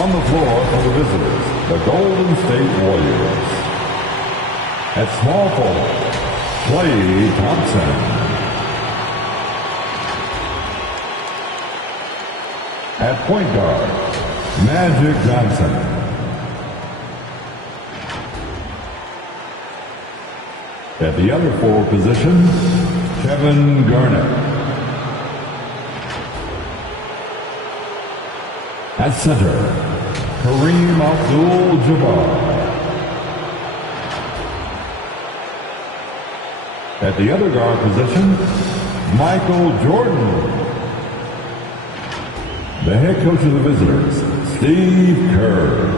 On the floor for the visitors, the Golden State Warriors. At small forward, Klay Thompson. At point guard, Magic Johnson. At the other forward position, Kevin Garnett. At center, Kareem Abdul-Jabbar. At the other guard position, Michael Jordan. The head coach of the visitors, Steve Kerr.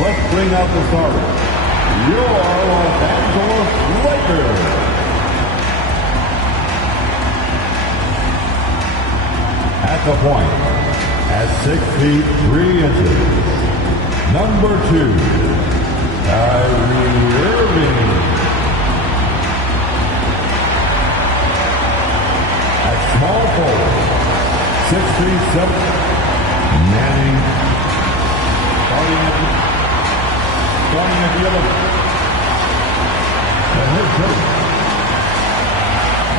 Let's bring out the starters. Your Los Angeles Lakers. At the point, at 6 feet 3 inches, number 2, Kyrie Irving. At small forward, 6 feet 7, Manning. Starting at the other. The head coach.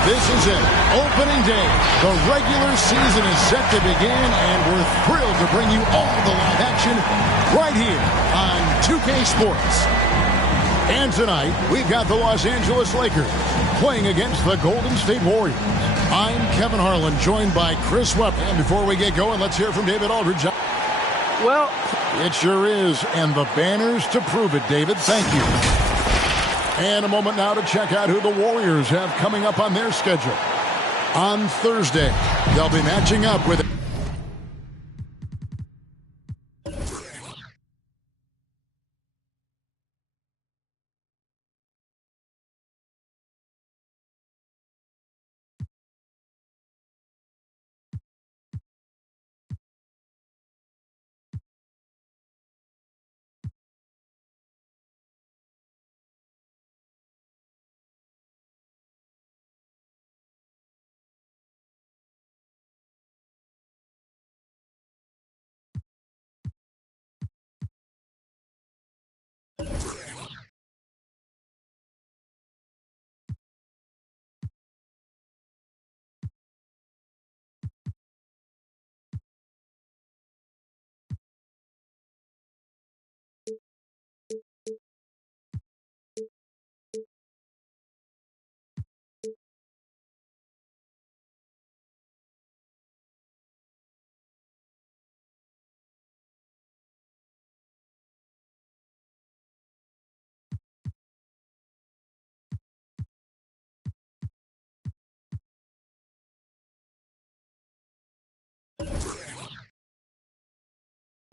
This is it. Opening day. The regular season is set to begin, and we're thrilled to bring you all the live action right here on 2K Sports. And tonight, we've got the Los Angeles Lakers playing against the Golden State Warriors. I'm Kevin Harlan, joined by Chris Webber. And before we get going, let's hear from David Aldridge. Well, it sure is, and the banners to prove it, David. Thank you. And a moment now to check out who the Warriors have coming up on their schedule. On Thursday, they'll be matching up with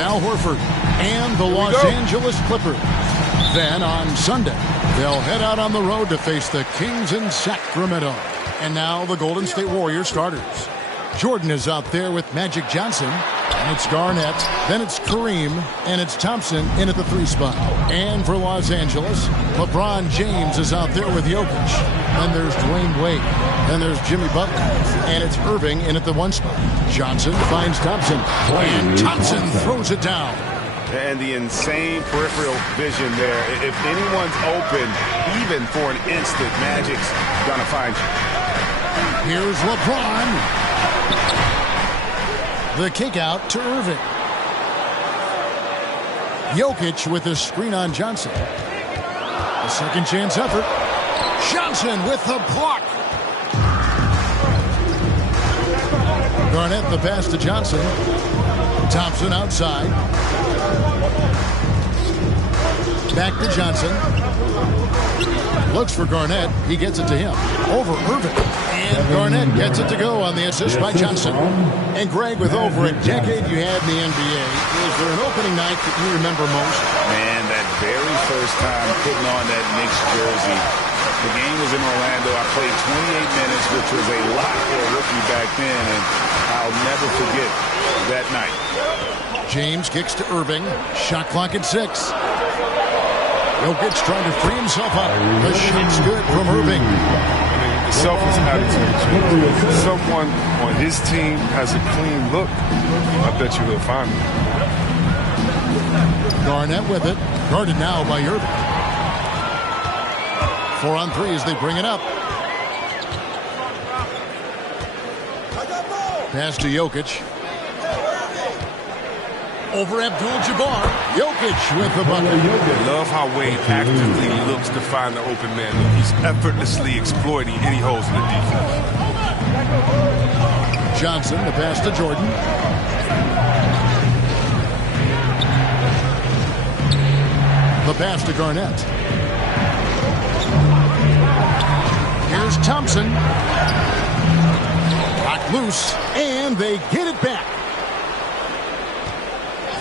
Al Horford and the Los Angeles Clippers. Then on Sunday, they'll head out on the road to face the Kings in Sacramento. And now the Golden State Warriors starters. Jordan is out there with Magic Johnson. And it's Garnett. Then it's Kareem. And it's Thompson in at the 3 spot. And for Los Angeles, LeBron James is out there with Jokic. Then there's Dwayne Wade. Then there's Jimmy Butler. And it's Irving in at the 1 spot. Johnson finds Thompson. And Thompson throws it down. And the insane peripheral vision there. If anyone's open, even for an instant, Magic's gonna find you. Here's LeBron. The kick out to Irving. Jokic with a screen on Johnson. A second chance effort. Johnson with the block. Garnett the pass to Johnson. Thompson outside. Back to Johnson. Looks for Garnett. He gets it to him. Over Irving. And Garnett gets it to go on the assist by Johnson. And Greg, with over a decade you had in the NBA, is there an opening night that you remember most? Man, that very first time putting on that Knicks jersey. The game was in Orlando. I played 28 minutes, which was a lot for a rookie back then, and I'll never forget that night. James kicks to Irving. Shot clock at 6. Jokic trying to free himself up. The shot's good from Irving. The selfless attitude. If someone on his team has a clean look, I bet you he'll find it. Garnett with it. Guarded now by Irving. 4 on 3 as they bring it up. Pass to Jokic. Over Abdul-Jabbar. Jokic with the bucket. Love how Wade actively looks to find the open man. He's effortlessly exploiting any holes in the defense. Johnson, the pass to Jordan. The pass to Garnett. Here's Thompson. Knocked loose, and they get it back.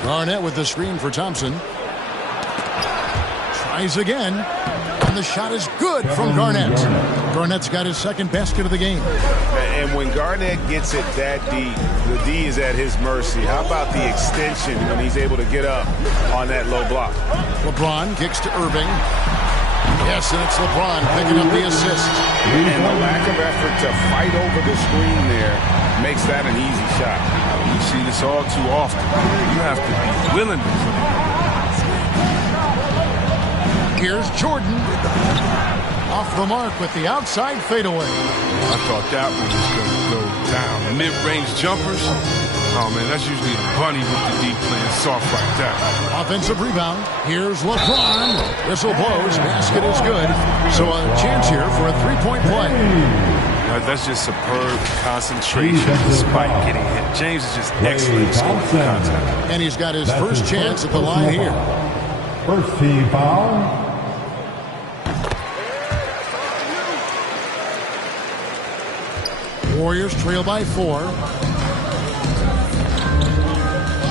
Garnett with the screen for Thompson. Tries again. And the shot is good from Garnett. Garnett's got his second basket of the game. And when Garnett gets it that deep, the D is at his mercy. How about the extension when he's able to get up on that low block? LeBron kicks to Irving. Yes, and it's LeBron picking up the assist. And the lack of effort to fight over the screen there makes that an easy shot. We see this all too often. You have to be willing to play. Here's Jordan. Off the mark with the outside fadeaway. I thought that one was going to go down. Mid-range jumpers. Oh, man, that's usually a bunny with the deep playing soft like that. Offensive rebound. Here's LeBron. Whistle blows. Basket is good. So a chance here for a three-point play. That's just superb concentration despite getting hit. James is just excellent scoring contact. And he's got his first chance at the line here. First team foul. Warriors trail by 4.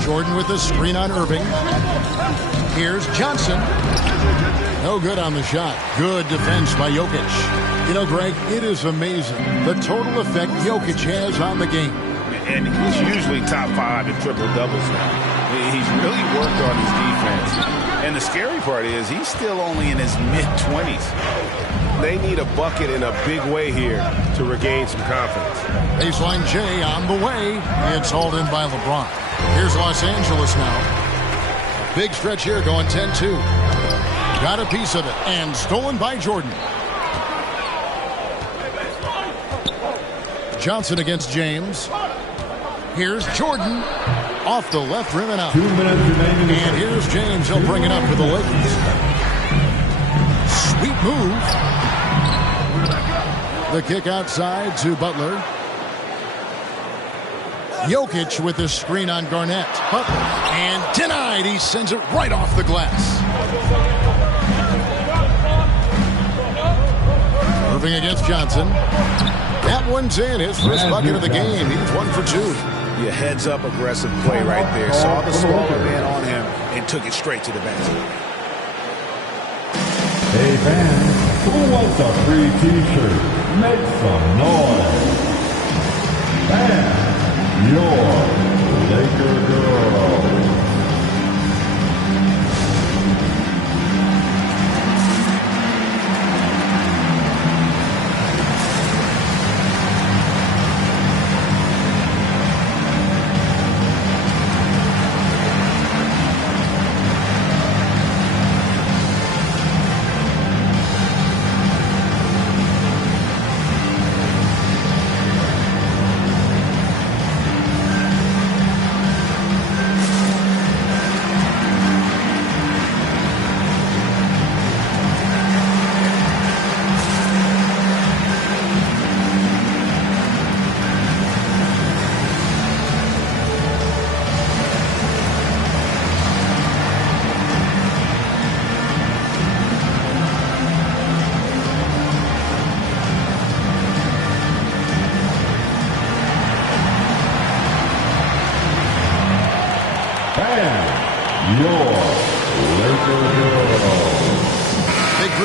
Jordan with the screen on Irving. Here's Johnson. No good on the shot. Good defense by Jokic. You know, Greg, it is amazing the total effect Jokic has on the game. And he's usually top 5 in triple-doubles now. He's really worked on his defense. And the scary part is he's still only in his mid-20s. They need a bucket in a big way here to regain some confidence. Baseline J on the way. It's hauled in by LeBron. Here's Los Angeles now. Big stretch here going 10-2. Got a piece of it and stolen by Jordan. Johnson against James. Here's Jordan. Off the left rim and out. 2 minutes remaining. And here's James. He'll bring it up for the Lakers. Sweet move. The kick outside to Butler. Jokic with the screen on Garnett. Butler. And denied. He sends it right off the glass. Irving against Johnson. That one's in. His first bucket of the game. He's 1 for 2. Your heads-up aggressive play right there. Saw the smaller man on him and took it straight to the basket. Hey fans, who wants a free t-shirt? Make some noise. And your Laker girl.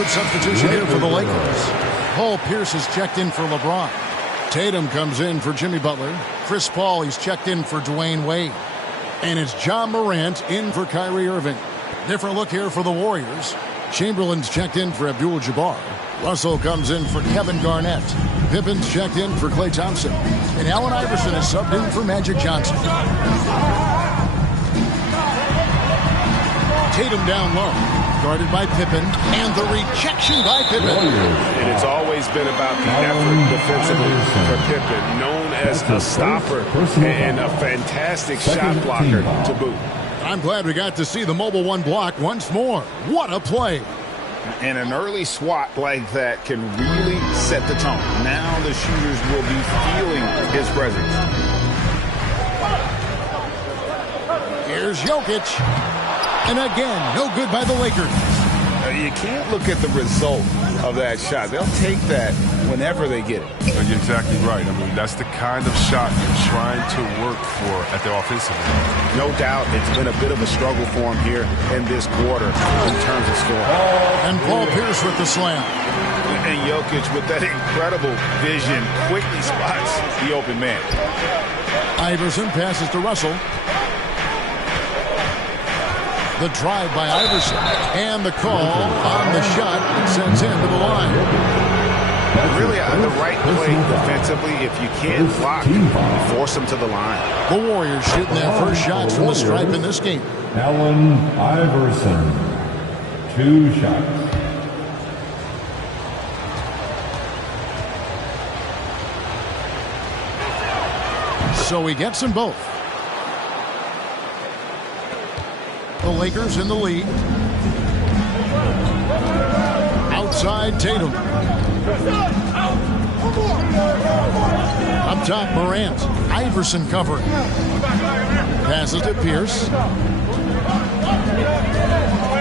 Substitution here for the Lakers. Paul Pierce is checked in for LeBron. Tatum comes in for Jimmy Butler. Chris Paul, he's checked in for Dwayne Wade. And it's John Morant in for Kyrie Irving. Different look here for the Warriors. Chamberlain's checked in for Abdul-Jabbar. Russell comes in for Kevin Garnett. Pippen's checked in for Klay Thompson. And Allen Iverson is subbed in for Magic Johnson. Tatum down low. Guarded by Pippen. And the rejection by Pippen. And it's always been about the effort defensively for Pippen, known as a stopper and a fantastic shot blocker to boot. I'm glad we got to see the mobile one block once more. What a play. And an early swat like that can really set the tone. Now the shooters will be feeling his presence. Here's Jokic. And again, no good by the Lakers. You can't look at the result of that shot. They'll take that whenever they get it. You're exactly right. I mean, that's the kind of shot you're trying to work for at the offensive end. No doubt it's been a bit of a struggle for him here in this quarter in terms of scoring. And Paul Pierce with the slam. And Jokic with that incredible vision quickly spots the open man. Iverson passes to Russell. The drive by Iverson. And the call on the shot that sends him to the line. Really the right play defensively. If you can't block, you force them to the line. The Warriors shooting their first shots from the stripe in this game. Allen Iverson, 2 shots. So he gets them both. The Lakers in the lead. Outside Tatum. Up top Morant. Iverson covering. Passes to Pierce.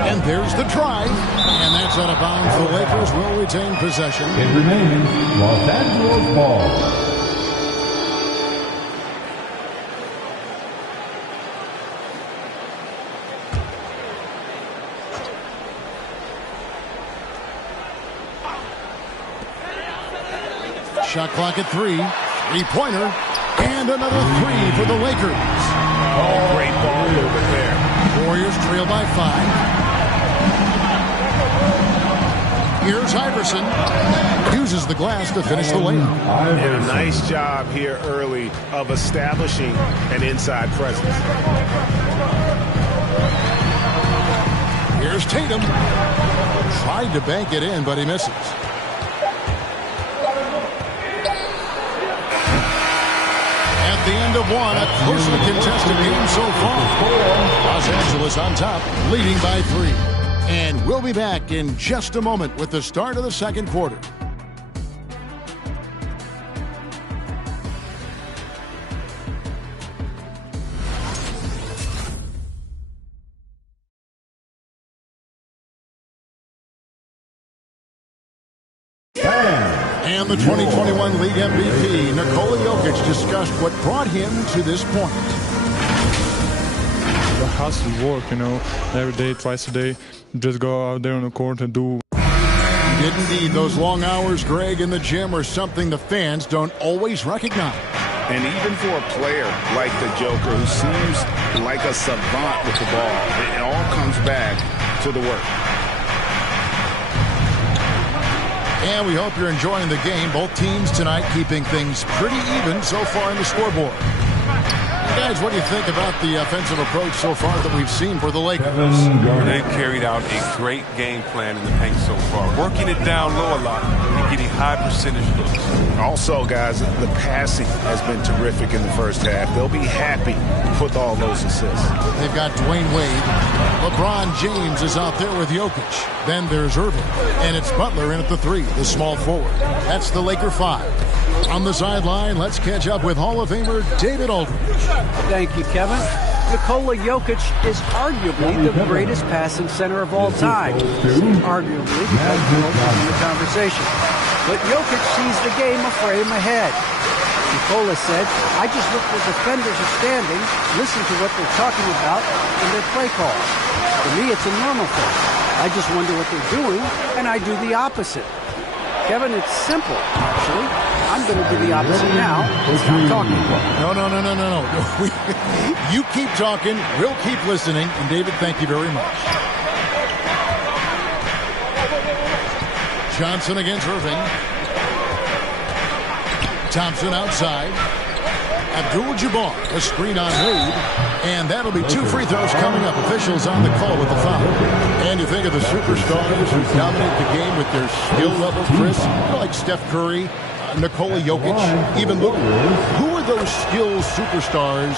And there's the drive. And that's out of bounds. The Lakers will retain possession. It remains Los Angeles ball. Shot clock at 3. 3-pointer. And another 3 for the Lakers. Oh, great ball movement there. Warriors trail by 5. Here's Iverson. Uses the glass to finish the layup. And a nice job here early of establishing an inside presence. Here's Tatum. Tried to bank it in, but he misses. At the end of one, a closely contested game so far. Los Angeles on top, leading by 3. And we'll be back in just a moment with the start of the second quarter. And the 2021 League MVP, Nikola Jokic, discussed what brought him to this point. The hustle work, every day, twice a day, just go out there on the court and do. He didn't need those long hours, Greg, in the gym are something the fans don't always recognize. And even for a player like the Joker, who seems like a savant with the ball, it all comes back to the work. And we hope you're enjoying the game. Both teams tonight keeping things pretty even so far in the scoreboard. Guys, what do you think about the offensive approach so far that we've seen for the Lakers? They've carried out a great game plan in the paint so far. Working it down low a lot and getting high percentage looks. Also, guys, the passing has been terrific in the first half. They'll be happy with all those assists. They've got Dwayne Wade. LeBron James is out there with Jokic. Then there's Irving. And it's Butler in at the 3, the small forward. That's the Laker 5. On the sideline, let's catch up with Hall of Famer David Aldridge. Thank you, Kevin. Nikola Jokic is arguably the greatest passing center of all time. Arguably, because Jokic in the conversation. But Jokic sees the game a frame ahead. Nikola said, I just look where defenders are standing, listen to what they're talking about in their play calls. For me, it's a normal thing. I just wonder what they're doing, and I do the opposite. Kevin, it's simple, actually. I'm going to do the opposite now. Stop talking. No. You keep talking. We'll keep listening. And, David, thank you very much. Johnson against Irving. Thompson outside. Abdul-Jabbar, a screen on Wade. And that'll be 2 free throws coming up. Officials on the call with the foul. And you think of the superstars who dominate the game with their skill level, Chris, like Steph Curry, Nikola Jokic, even Luka. Who are those skill superstars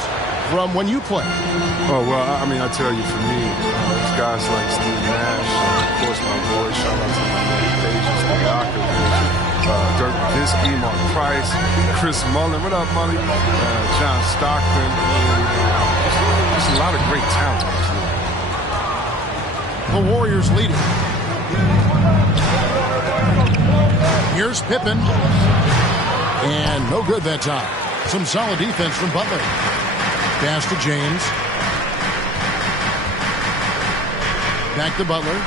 from when you play? Oh, well, I mean, I tell you, for me, it's guys like Steve Nash, of course, my boy, shout out to my man, Deja Stojakovic, Dirk Nowitzki, Mark Price, Chris Mullin, what up, Mully? John Stockton, just a lot of great talent. The Warriors leading. Here's Pippen. And no good that time. Some solid defense from Butler. Pass to James. Back to Butler.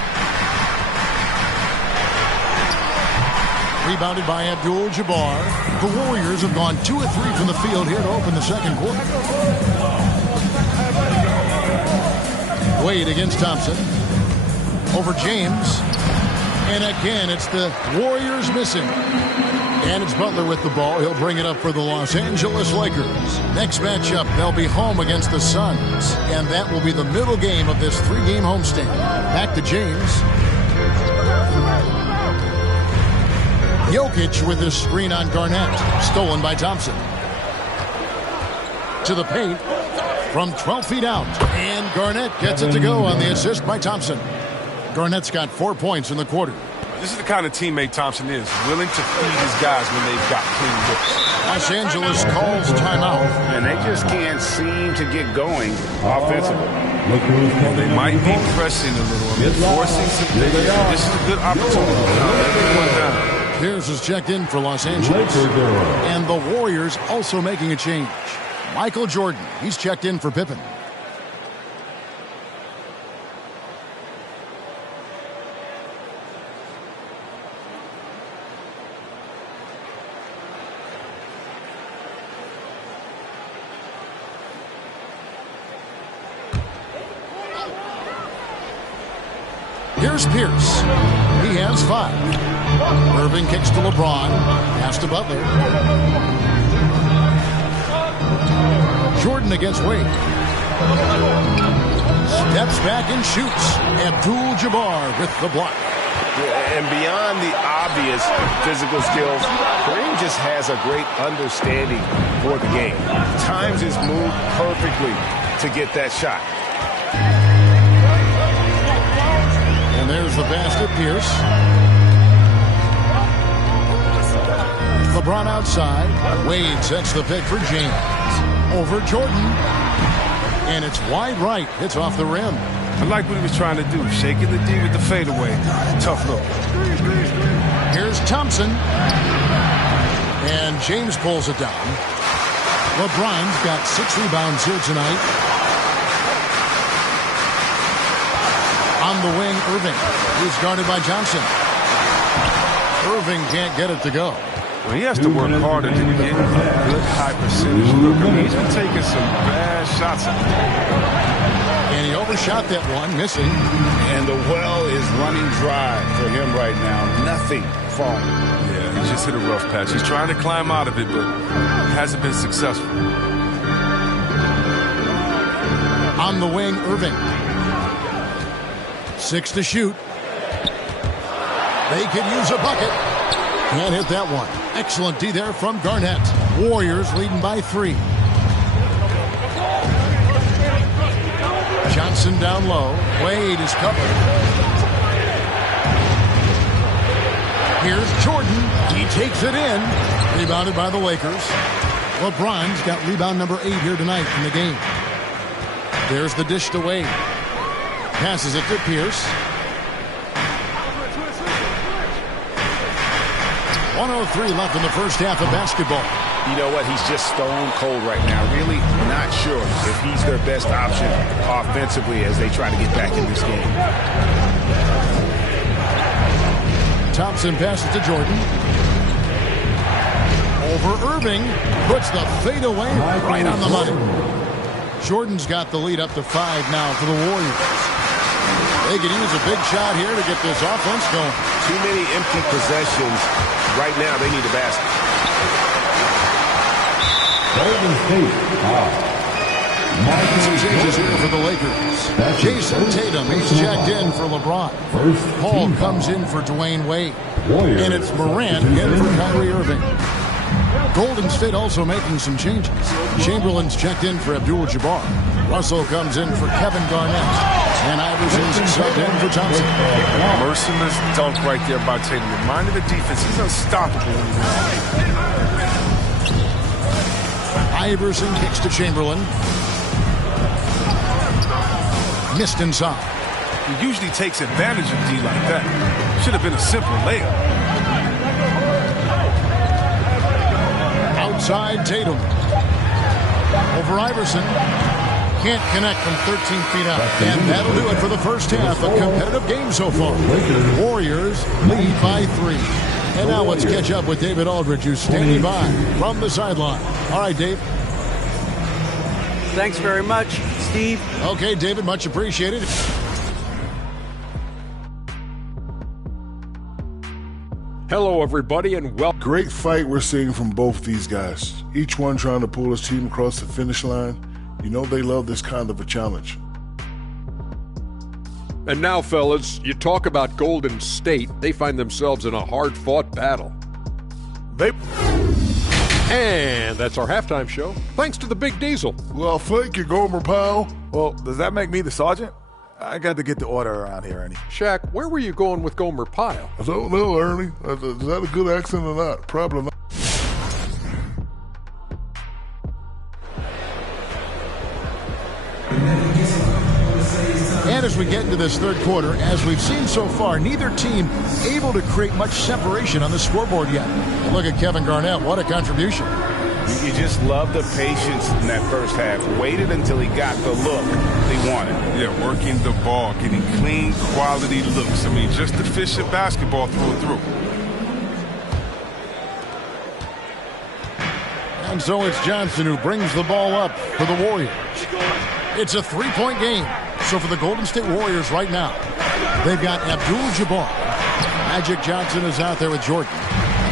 Rebounded by Abdul-Jabbar. The Warriors have gone 2 of 3 from the field here to open the second quarter. Wade against Thompson. Over James. And again, it's the Warriors missing. And it's Butler with the ball. He'll bring it up for the Los Angeles Lakers. Next matchup, they'll be home against the Suns. And that will be the middle game of this 3-game homestand. Back to James. Jokic with his screen on Garnett. Stolen by Thompson. To the paint from 12 feet out. And Garnett gets it to go on the assist by Thompson. Garnett's got 4 points in the quarter. This is the kind of teammate Thompson is, willing to feed his guys when they've got clean looks. Los Angeles calls timeout. And they just can't seem to get going offensively. Well, they might be pressing a little. I mean, forcing some things. This is a good opportunity to calm everyone down. Pierce is checked in for Los Angeles. And the Warriors also making a change. Michael Jordan, he's checked in for Pippen. Here's Pierce. He has 5. Irving kicks to LeBron. Pass to Butler. Jordan against Wade. Steps back and shoots. Abdul-Jabbar with the block. And beyond the obvious physical skills, Kareem just has a great understanding for the game. Times his move perfectly to get that shot. And there's the pass to Pierce. LeBron outside. Wade sets the pick for James. Over Jordan. And it's wide right. It's off the rim. I like what he was trying to do. Shaking the D with the fadeaway. Tough look. Here's Thompson. And James pulls it down. LeBron's got 6 rebounds here tonight. On the wing, Irving. He's guarded by Johnson. Irving can't get it to go. Well, he has to work harder to get a good high percentage look. I mean, he's been taking some bad shots at him. And he overshot that one, missing. And the well is running dry for him right now. Nothing falling. Yeah, he's just hit a rough patch. He's trying to climb out of it, but hasn't been successful. On the wing, Irving. 6 to shoot. They could use a bucket. Can't hit that one. Excellent D there from Garnett. Warriors leading by 3. Johnson down low. Wade is covered. Here's Jordan. He takes it in. Rebounded by the Lakers. LeBron's got rebound number 8 here tonight in the game. There's the dish to Wade. Passes it to Pierce. 1:03 left in the first half of basketball. You know what? He's just stone cold right now. Really not sure if he's their best option offensively as they try to get back in this game. Thompson passes to Jordan. Over Irving. Puts the fadeaway right on the money. Jordan's got the lead up to 5 now for the Warriors. They could use a big shot here to get this offense going. Too many empty possessions. Right now, they need a basket. Golden State. Some changes here for the Lakers. Jason Tatum, he's checked in for LeBron. Paul comes in for Dwayne Wade. And it's Morant in for Kyrie Irving. Golden State also making some changes. Chamberlain's checked in for Abdul-Jabbar. Russell comes in for Kevin Garnett. And Iverson's subbed in for Thompson. Merciless dunk right there by Tatum. Reminding the defense, he's unstoppable. Iverson kicks to Chamberlain. Missed inside. He usually takes advantage of D like that. Should have been a simple layup. Outside Tatum. Over Iverson. Can't connect from 13 feet out. And that'll do it for the first half. A competitive game so far. Warriors lead by 3. And now let's catch up with David Aldridge, who's standing by from the sideline. All right, Dave. Thanks very much, Steve. Okay, David, much appreciated. Hello, everybody, and welcome. Great fight we're seeing from both these guys. Each one trying to pull his team across the finish line. You know they love this kind of a challenge. And now, fellas, you talk about Golden State. They find themselves in a hard-fought battle. And that's our halftime show. Thanks to the Big Diesel. Well, thank you, Gomer Powell. Well, does that make me the sergeant? I got to get the order around here, Ernie. Shaq, where were you going with Gomer Pyle? I don't know, Ernie. Is that a good accent or not? Probably not. And as we get into this third quarter, as we've seen so far, neither team able to create much separation on the scoreboard yet. Look at Kevin Garnett. What a contribution. You just love the patience in that first half. Waited until he got the look he wanted. Yeah, working the ball, getting clean, quality looks. I mean, just efficient basketball through and through. And so it's Johnson who brings the ball up for the Warriors. It's a three-point game. So for the Golden State Warriors right now, they've got Abdul-Jabbar. Magic Johnson is out there with Jordan.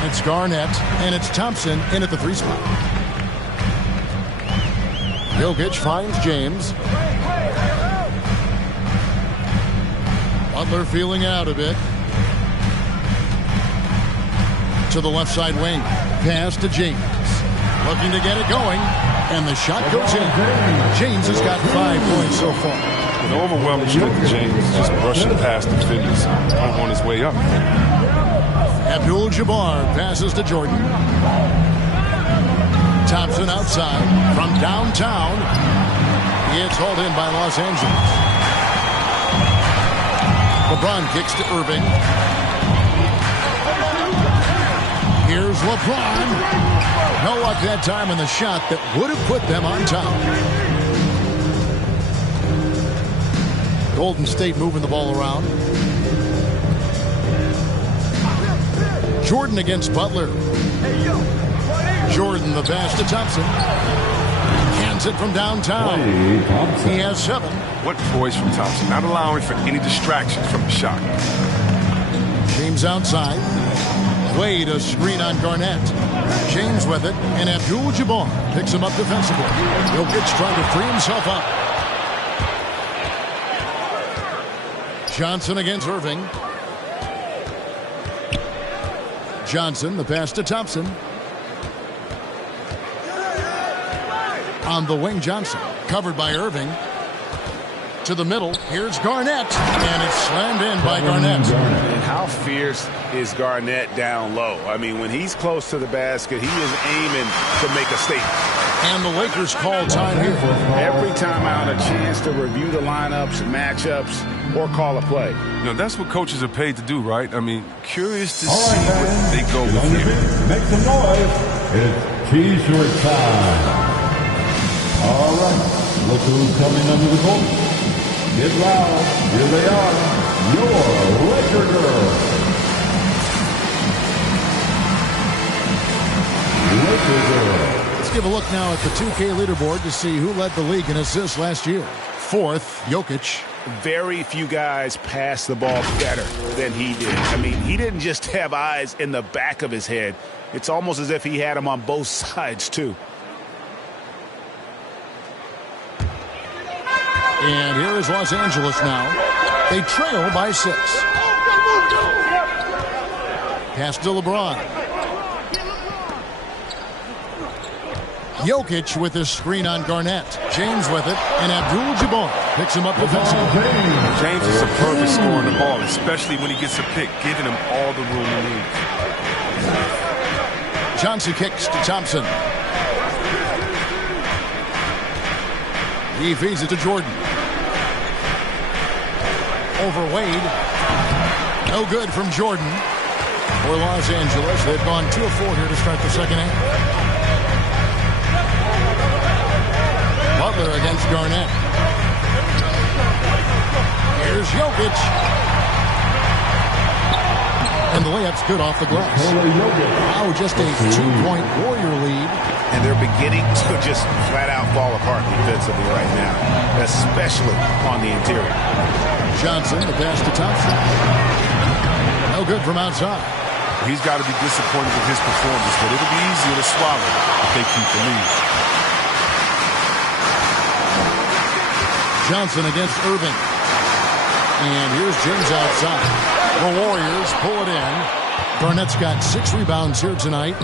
It's Garnett, and it's Thompson in at the 3 spot. Jokic finds James. Butler feeling out a bit. To the left side wing. Pass to James. Looking to get it going. And the shot goes in. James has got 5 points so far. An overwhelming strength of James, just brushing past defenders on his way up. Abdul-Jabbar passes to Jordan. Thompson outside from downtown. It's hauled in by Los Angeles. LeBron kicks to Irving. Here's LeBron. No luck that time in the shot that would have put them on top. Golden State moving the ball around. Jordan against Butler. Jordan the pass to Thompson. Cans it from downtown. He has 7. What poise from Thompson, not allowing for any distractions from the shot. James outside. Wade a screen on Garnett. James with it, and Abdul-Jabbar picks him up defensively. Jokic trying to free himself up. Johnson against Irving. Johnson, the pass to Thompson. On the wing, Johnson. Covered by Irving. To the middle. Here's Garnett. And it's slammed in by Garnett. And how fierce is Garnett down low? I mean, when he's close to the basket, he is aiming to make a statement. And the Lakers call time here. Every time out, a chance to review the lineups, matchups, or call a play. You know, that's what coaches are paid to do, right? I mean, curious to see what they go with here. Make some noise. It's T-shirt time. All right. Look who's coming under the court. Get loud. Here they are. Your Laker girls. Laker girls. Let's give a look now at the 2K leaderboard to see who led the league in assists last year. 4th, Jokic. very few guys pass the ball better than he did. I mean, he didn't just have eyes in the back of his head. It's almost as if he had them on both sides, too. And here is Los Angeles now. They trail by 6. Pass to LeBron. Jokic with his screen on Garnett. James with it, and Abdul-Jabbar picks him up defensively. James is superb at scoring the ball, especially when he gets a pick, giving him all the room he needs. Johnson kicks to Thompson. He feeds it to Jordan. Over Wade. No good from Jordan. For Los Angeles, they've gone 2 of 4 here to start the second half. Butler against Garnett. Here's Jokic. And the layup's good off the glass. Now just a 2-point Warrior lead. And they're beginning to just flat out fall apart defensively right now, especially on the interior. Johnson, the pass to Thompson. No good from outside. He's got to be disappointed with his performance, but it'll be easier to swallow if they keep the lead. Johnson against Irving. And here's James outside. The Warriors pull it in. Garnett's got 6 rebounds here tonight.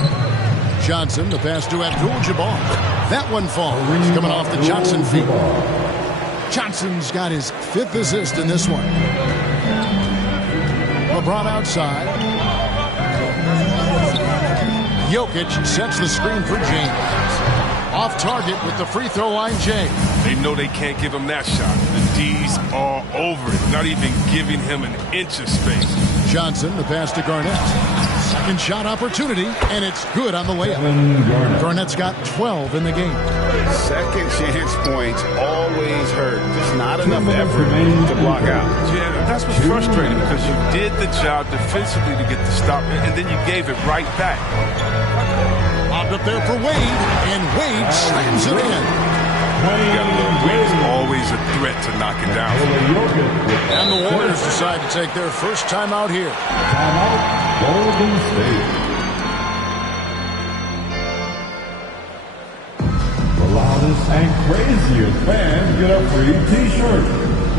Johnson, the pass to Abdul-Jabbar. That one falls, coming off the Johnson feet. Johnson's got his 5th assist in this one. LeBron outside. Jokic sets the screen for James. Off target with the free throw line, James. They know they can't give him that shot. The D's are over it, not even giving him an inch of space. Johnson, the pass to Garnett. Second shot opportunity, and it's good on the layup. Garnett's got 12 in the game. Second chance points always hurt. Just not enough effort to block out. Yeah, that's what's frustrating because you did the job defensively to get the stop, and then you gave it right back. Popped up there for Wade, and Wade slams it in. You got to love Wade. He's always a threat to knock it down. And the Warriors decide to take their first time out here. Timeout, Golden State. The loudest and craziest fans get a free T-shirt.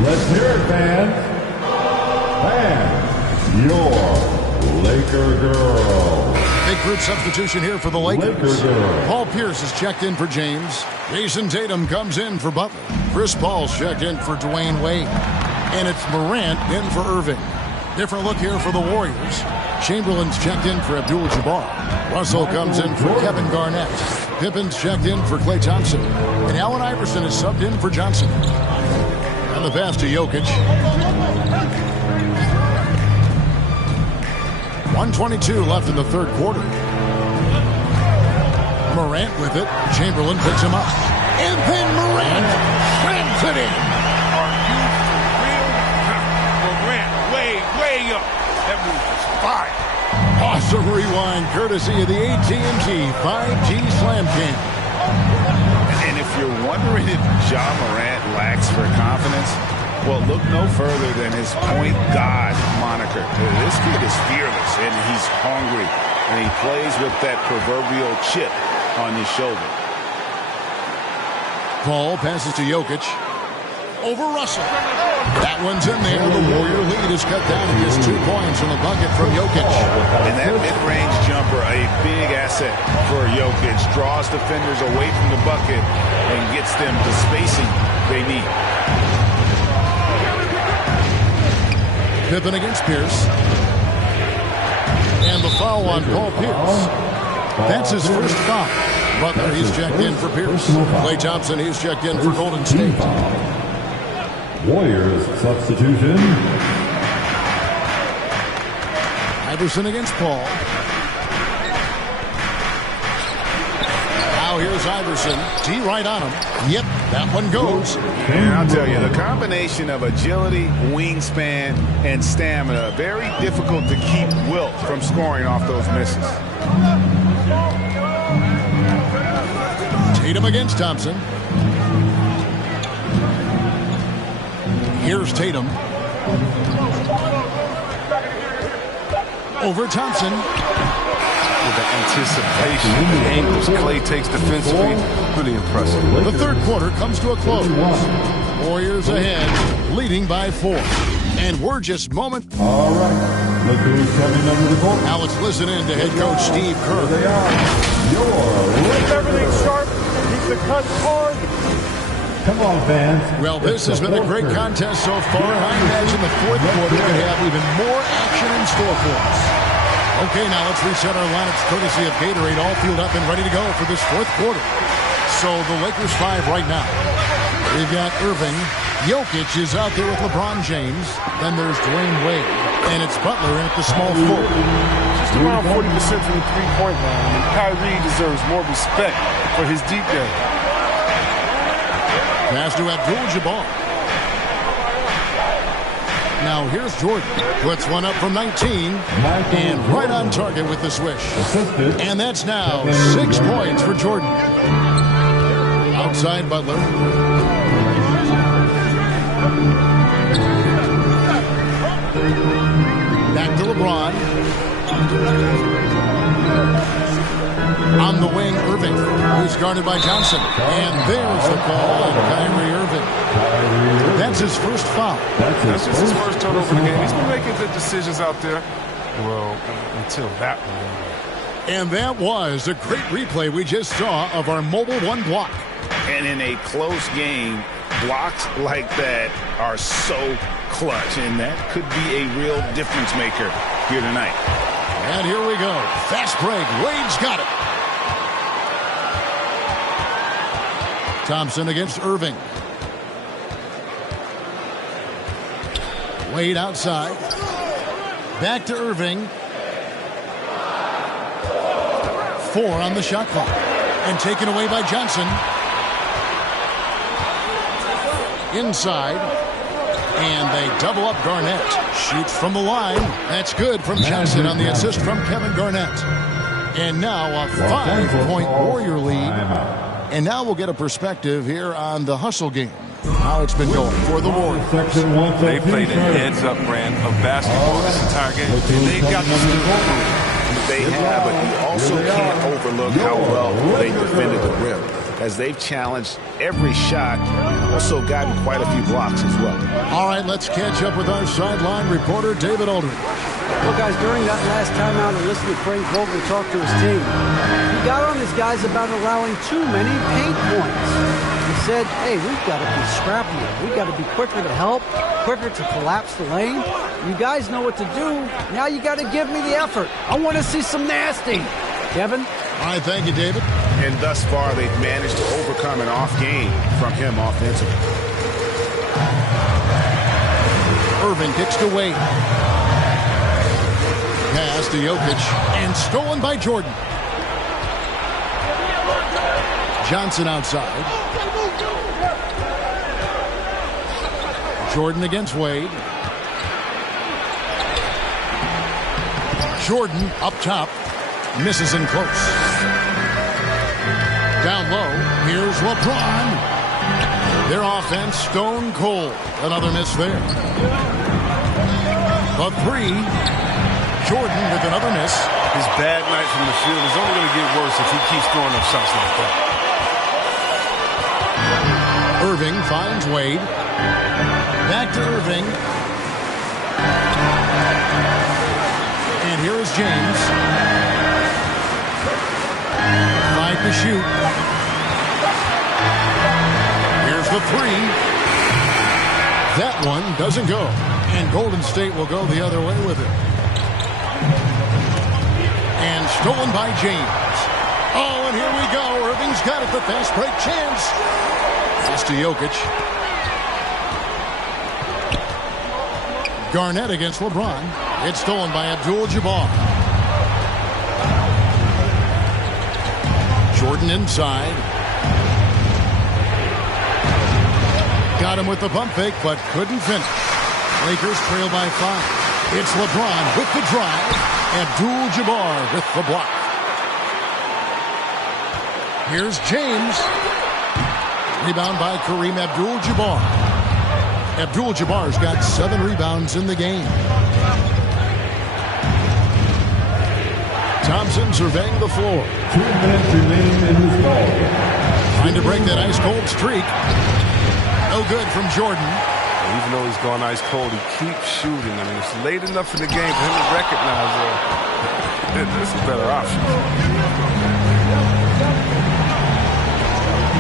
Let's hear it, fans. Fans, your Laker girl. Big group substitution here for the Lakers. Paul Pierce is checked in for James. Jason Tatum comes in for Butler. Chris Paul's checked in for Dwayne Wade. And it's Morant in for Irving. Different look here for the Warriors. Chamberlain's checked in for Abdul-Jabbar. Russell comes in for Kevin Garnett. Pippen's checked in for Klay Thompson. And Allen Iverson is subbed in for Johnson. And the pass to Jokic. 1:22 left in the third quarter. Morant with it. Chamberlain picks him up. And then Morant slams it in. Are you for real? Morant, way up. That move was fire. Awesome rewind courtesy of the AT&T 5G Slam King. And if you're wondering if Ja Morant lacks for confidence, well, look no further than his point guard moniker. This kid is fearless, and he's hungry, and he plays with that proverbial chip on his shoulder. Paul passes to Jokic. Over Russell. That one's in there. The Warrior lead is cut down to just 2 points in the bucket from Jokic. And that mid-range jumper, a big asset for Jokic. Draws defenders away from the bucket and gets them the spacing they need. Pippen against Pierce. And the foul on Paul Pierce. That's his first foul. Butler, he's checked in for Pierce. Klay Thompson, he's checked in for Golden State. Warriors substitution. Iverson against Paul. Now here's Iverson. D right on him. Yep, that one goes. And I'll tell you, the combination of agility, wingspan, and stamina, very difficult to keep Wilt from scoring off those misses. Tatum against Thompson. Here's Tatum. Over Thompson. With the anticipation, the angles Clay takes defensively, really impressive. The third quarter comes to a close. Warriors ahead, leading by 4. And we're just moment. All right, look who's coming under the court. Now let's listen in to head coach Steve Kerr. They are Keep everything sharp. Keep the cuts hard. Come on, fans. Well, this has been a great contest so far, and I imagine the fourth quarter could have even more action in store for us. Okay, now let's reset our lineups courtesy of Gatorade, all fueled up and ready to go for this fourth quarter. So the Lakers 5 right now. We've got Irving. Jokic is out there with LeBron James. Then there's Dwayne Wade. And it's Butler in at the small forward. Just around 40% from the three-point line. And Kyrie deserves more respect for his deep game. Pass to Abdul-Jabbar. Now here's Jordan. Puts one up from 19. And right on target with the swish. And that's now 6 points for Jordan. Outside Butler. Back to LeBron. On the wing, Irving, who's guarded by Johnson. And there's the call on Kyrie Irving. That's his first foul. That's just his first turnover of the game. He's been making good decisions out there. Well, until that one. And that was a great replay we just saw of our mobile one block. And in a close game, blocks like that are so clutch, and that could be a real difference maker here tonight. And here we go. Fast break. Wade's got it. Thompson against Irving. Wade outside. Back to Irving. 4 on the shot clock. And taken away by Johnson. Inside. And they double up Garnett. Shoots from the line. That's good from Johnson on the assist from Kevin Garnett. And now a 5-point Warrior lead. And now we'll get a perspective here on the hustle game. How it's been going for the Warriors. They played an heads-up brand of basketball this entire game. And they've got the skill. They have, but you also can't overlook how well they defended the rim, as they've challenged every shot, also gotten quite a few blocks as well. All right, let's catch up with our sideline reporter, David Aldridge. Well, guys, during that last timeout and listening to Frank Vogel talk to his team, he got on his guys about allowing too many paint points. He said, hey, we've got to be scrappier. We've got to be quicker to help, quicker to collapse the lane. You guys know what to do. Now you got to give me the effort. I want to see some nasty. Kevin? All right, thank you, David. And thus far, they've managed to overcome an off game from him offensively. Irving kicks to Wade. Pass to Jokic. And stolen by Jordan. Johnson outside. Jordan against Wade. Jordan up top. Misses in close. Down low. Here's LeBron. Their offense stone cold. Another miss there. The 3. Jordan with another miss. His bad night from the field is only going to get worse if he keeps throwing up shots like that. Irving finds Wade. Back to Irving. And here is James. 5 to shoot. Here's the 3. That one doesn't go. And Golden State will go the other way with it. And stolen by James. Oh, and here we go. Irving's got it. The fast break chance. Pass to Jokic. Garnett against LeBron. It's stolen by Abdul-Jabbar. Jordan inside. Got him with the pump fake, but couldn't finish. Lakers trail by 5. It's LeBron with the drive. Abdul-Jabbar with the block. Here's James. Rebound by Kareem Abdul-Jabbar. Abdul-Jabbar's got 7 rebounds in the game. Thompson surveying the floor. 2 minutes remain in this ball game. Trying to break that ice-cold streak. No good from Jordan. Even though he's gone ice cold, he keeps shooting. I mean, it's late enough in the game for him to recognize there's a better option.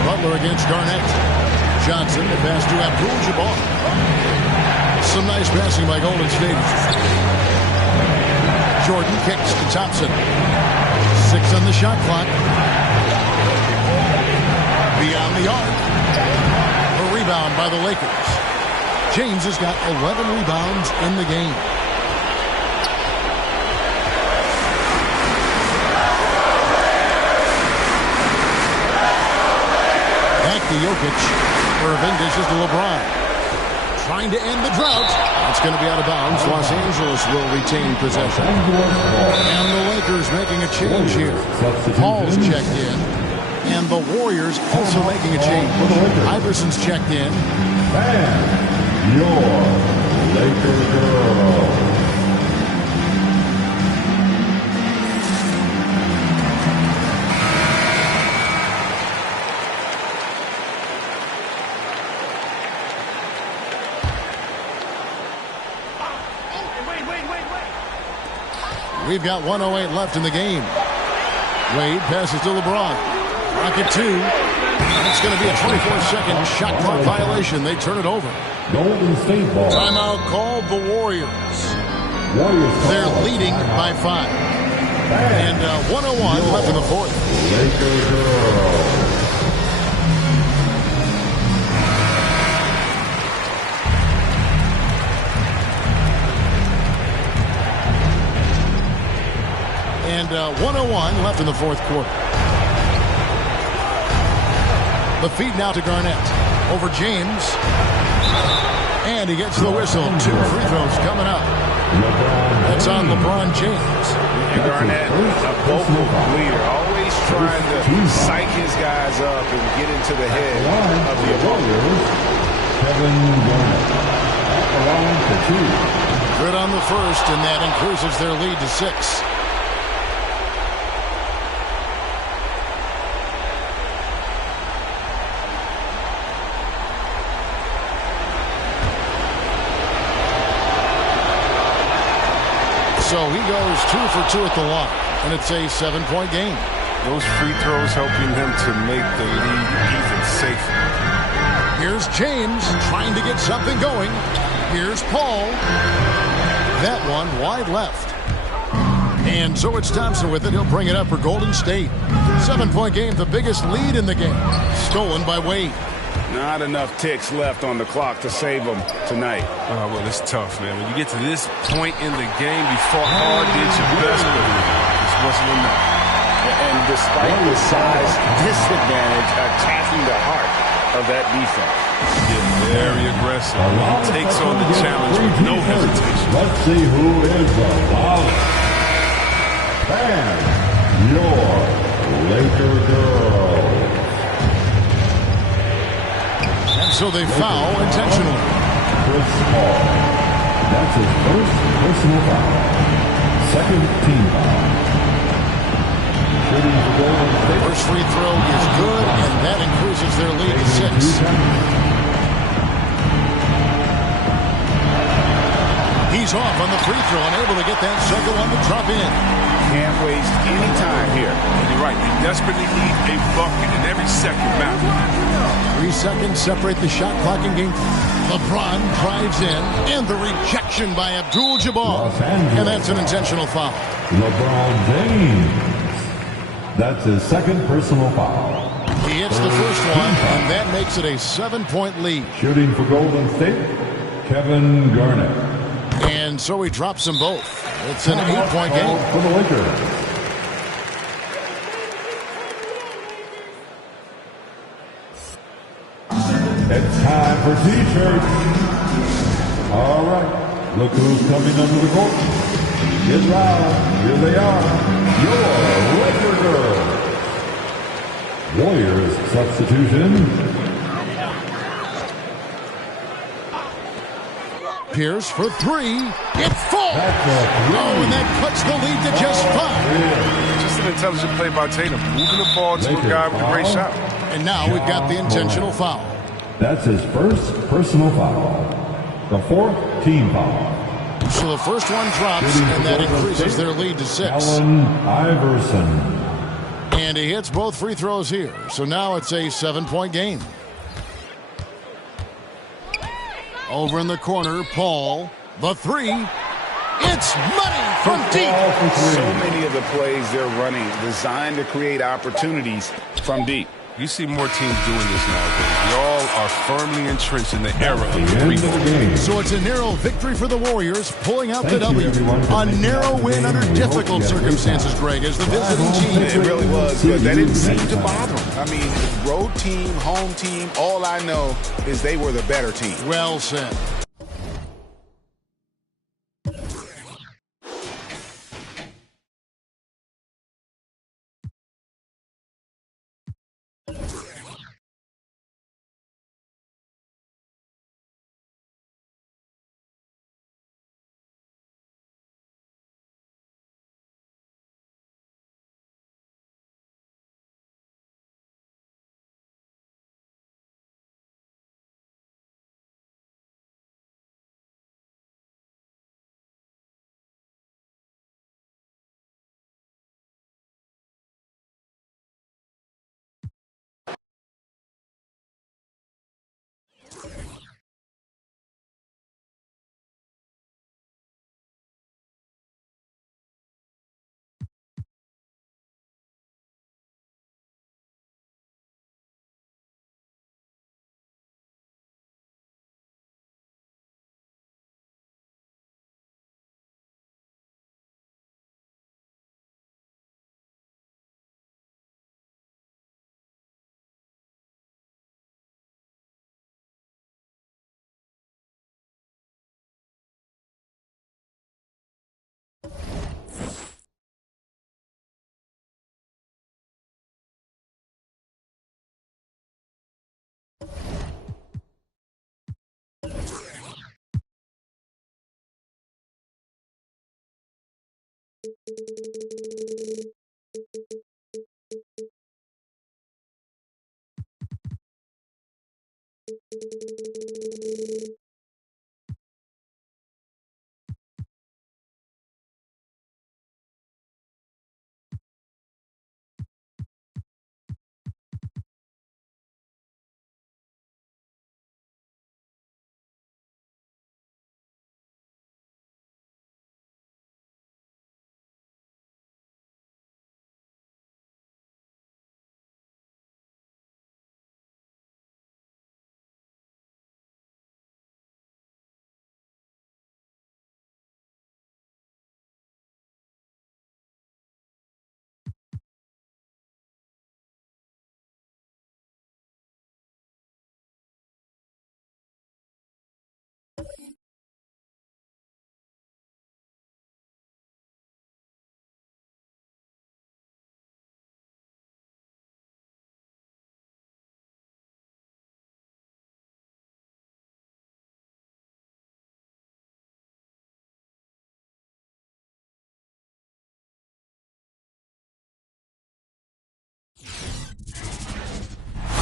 Butler against Garnett. Johnson, the pass to Abdul-Jabbar. Some nice passing by Golden State. Jordan kicks to Thompson. 6 on the shot clock. Beyond the arc. A rebound by the Lakers. James has got 11 rebounds in the game. Back to Jokic. Irving dishes to LeBron. Trying to end the drought. That's going to be out of bounds. Los Angeles will retain possession. And the Lakers making a change here. Paul's checked in. And the Warriors also making a change. Iverson's checked in. And your Laker girl. We've got 1:08 left in the game. Wade passes to LeBron. Rocket 2. It's going to be a 24-second shot clock violation. They turn it over. Golden State ball. Timeout called the Warriors. They're leading by 5. And 1:01 left in the fourth. Laker girl. And 1:01 left in the fourth quarter. The feed now to Garnett. Over James. And he gets the whistle. 2 free throws coming up. That's on LeBron James. Garnett, a vocal leader, always trying to psych his guys up and get into the head of the opponent. Kevin Garnett. Around for 2. Good on the first, and that increases their lead to 6. So he goes 2 for 2 at the line, and it's a 7-point game. Those free throws helping him to make the lead even safer. Here's James trying to get something going. Here's Paul. That one wide left. And so it's Thompson with it. He'll bring it up for Golden State. 7-point game, the biggest lead in the game. Stolen by Wade. Not enough ticks left on the clock to save them tonight. Oh, well, it's tough, man. When you get to this point in the game, you fought hard, did your best, but it just wasn't enough. And despite the size disadvantage, attacking the heart of that defense. Get very aggressive. He takes on the challenge with no hesitation. Let's see who is the boss. And your Laker girl. So they foul intentionally. Chris Paul. That's his first personal foul. Second team foul. Shooting for Golden State. First free throw is good, and that increases their lead to 6. He's off on the free throw and able to get that second one to drop in. Can't waste any time here. You're right. They desperately need a bucket, and every second matters. 3 seconds separate the shot clock and game. LeBron drives in, and the rejection by Abdul-Jabbar. And that's an intentional foul. LeBron James. That's his second personal foul. He hits the first one, and that makes it a 7-point lead. Shooting for Golden State, Kevin Garnett. And so he drops them both. It's an 8-point game. For the Lakers. It's time for T-shirts. All right, look who's coming under the court. Get loud. Here they are. Your Laker girls. Warriors substitution. Pierce for three. It falls. Oh, and that cuts the lead to just 5. Just an intelligent play by Tatum, moving the ball to a guy with a great shot. And now we've got the intentional foul. That's his first personal foul. The 4th team foul. So the first one drops, and that increases their lead to 6. Allen Iverson. And he hits both free throws here. So now it's a 7-point game. Over in the corner, Paul. The three. It's money from deep. So many of the plays they're running designed to create opportunities from deep. You see more teams doing this nowadays. They all are firmly entrenched in the era of the game. So it's a narrow victory for the Warriors, pulling out the W. A narrow win under difficult circumstances, Greg, as the visiting team. It really was, but that didn't seem to bother them. I mean, road team, home team, all I know is they were the better team. Well said.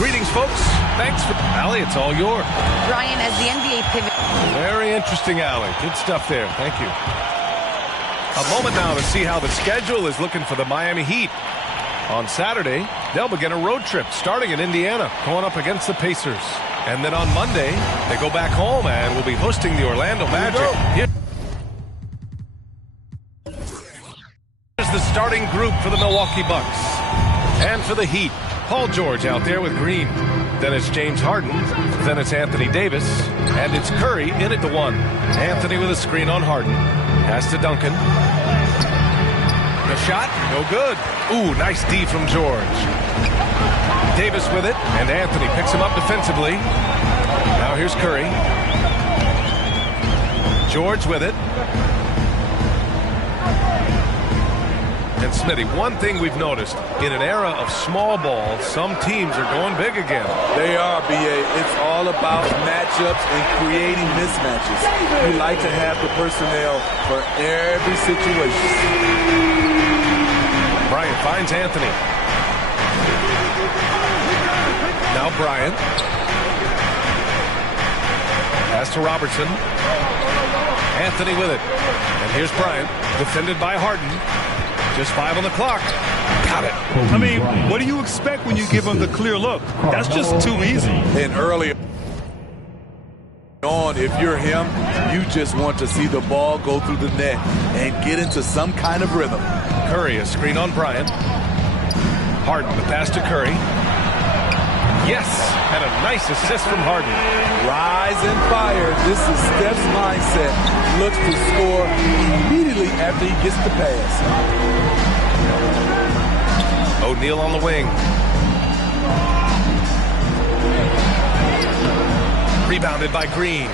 Greetings, folks. Thanks for... Allie, it's all yours. Ryan, as the NBA pivot... Very interesting, Allie. Good stuff there. Thank you. A moment now to see how the schedule is looking for the Miami Heat. On Saturday, they'll begin a road trip starting in Indiana, going up against the Pacers. And then on Monday, they go back home and will be hosting the Orlando Magic. Here's the starting group for the Milwaukee Bucks. And for the Heat, Paul George out there with Green. Then it's James Harden. Then it's Anthony Davis. And it's Curry in at the 1. Anthony with a screen on Harden. Pass to Duncan. The shot, no good. Ooh, nice D from George. Davis with it, and Anthony picks him up defensively. Now here's Curry. George with it. And Smitty, one thing we've noticed, in an era of small ball, some teams are going big again. They are, B.A. It's all about matchups and creating mismatches. You like to have the personnel for every situation. Bryant finds Anthony. Now Bryant. Pass to Robertson. Anthony with it. And here's Bryant, defended by Harden. Just 5 on the clock. Got it. I mean, what do you expect when you give him the clear look? That's just too easy. And early on, if you're him, you just want to see the ball go through the net and get into some kind of rhythm. Curry, a screen on Bryant. Harden, the pass to Curry. Yes, and a nice assist from Harden. Rise and fire. This is Steph's mindset. Looks to score immediately after he gets the pass. O'Neal on the wing. Rebounded by Green.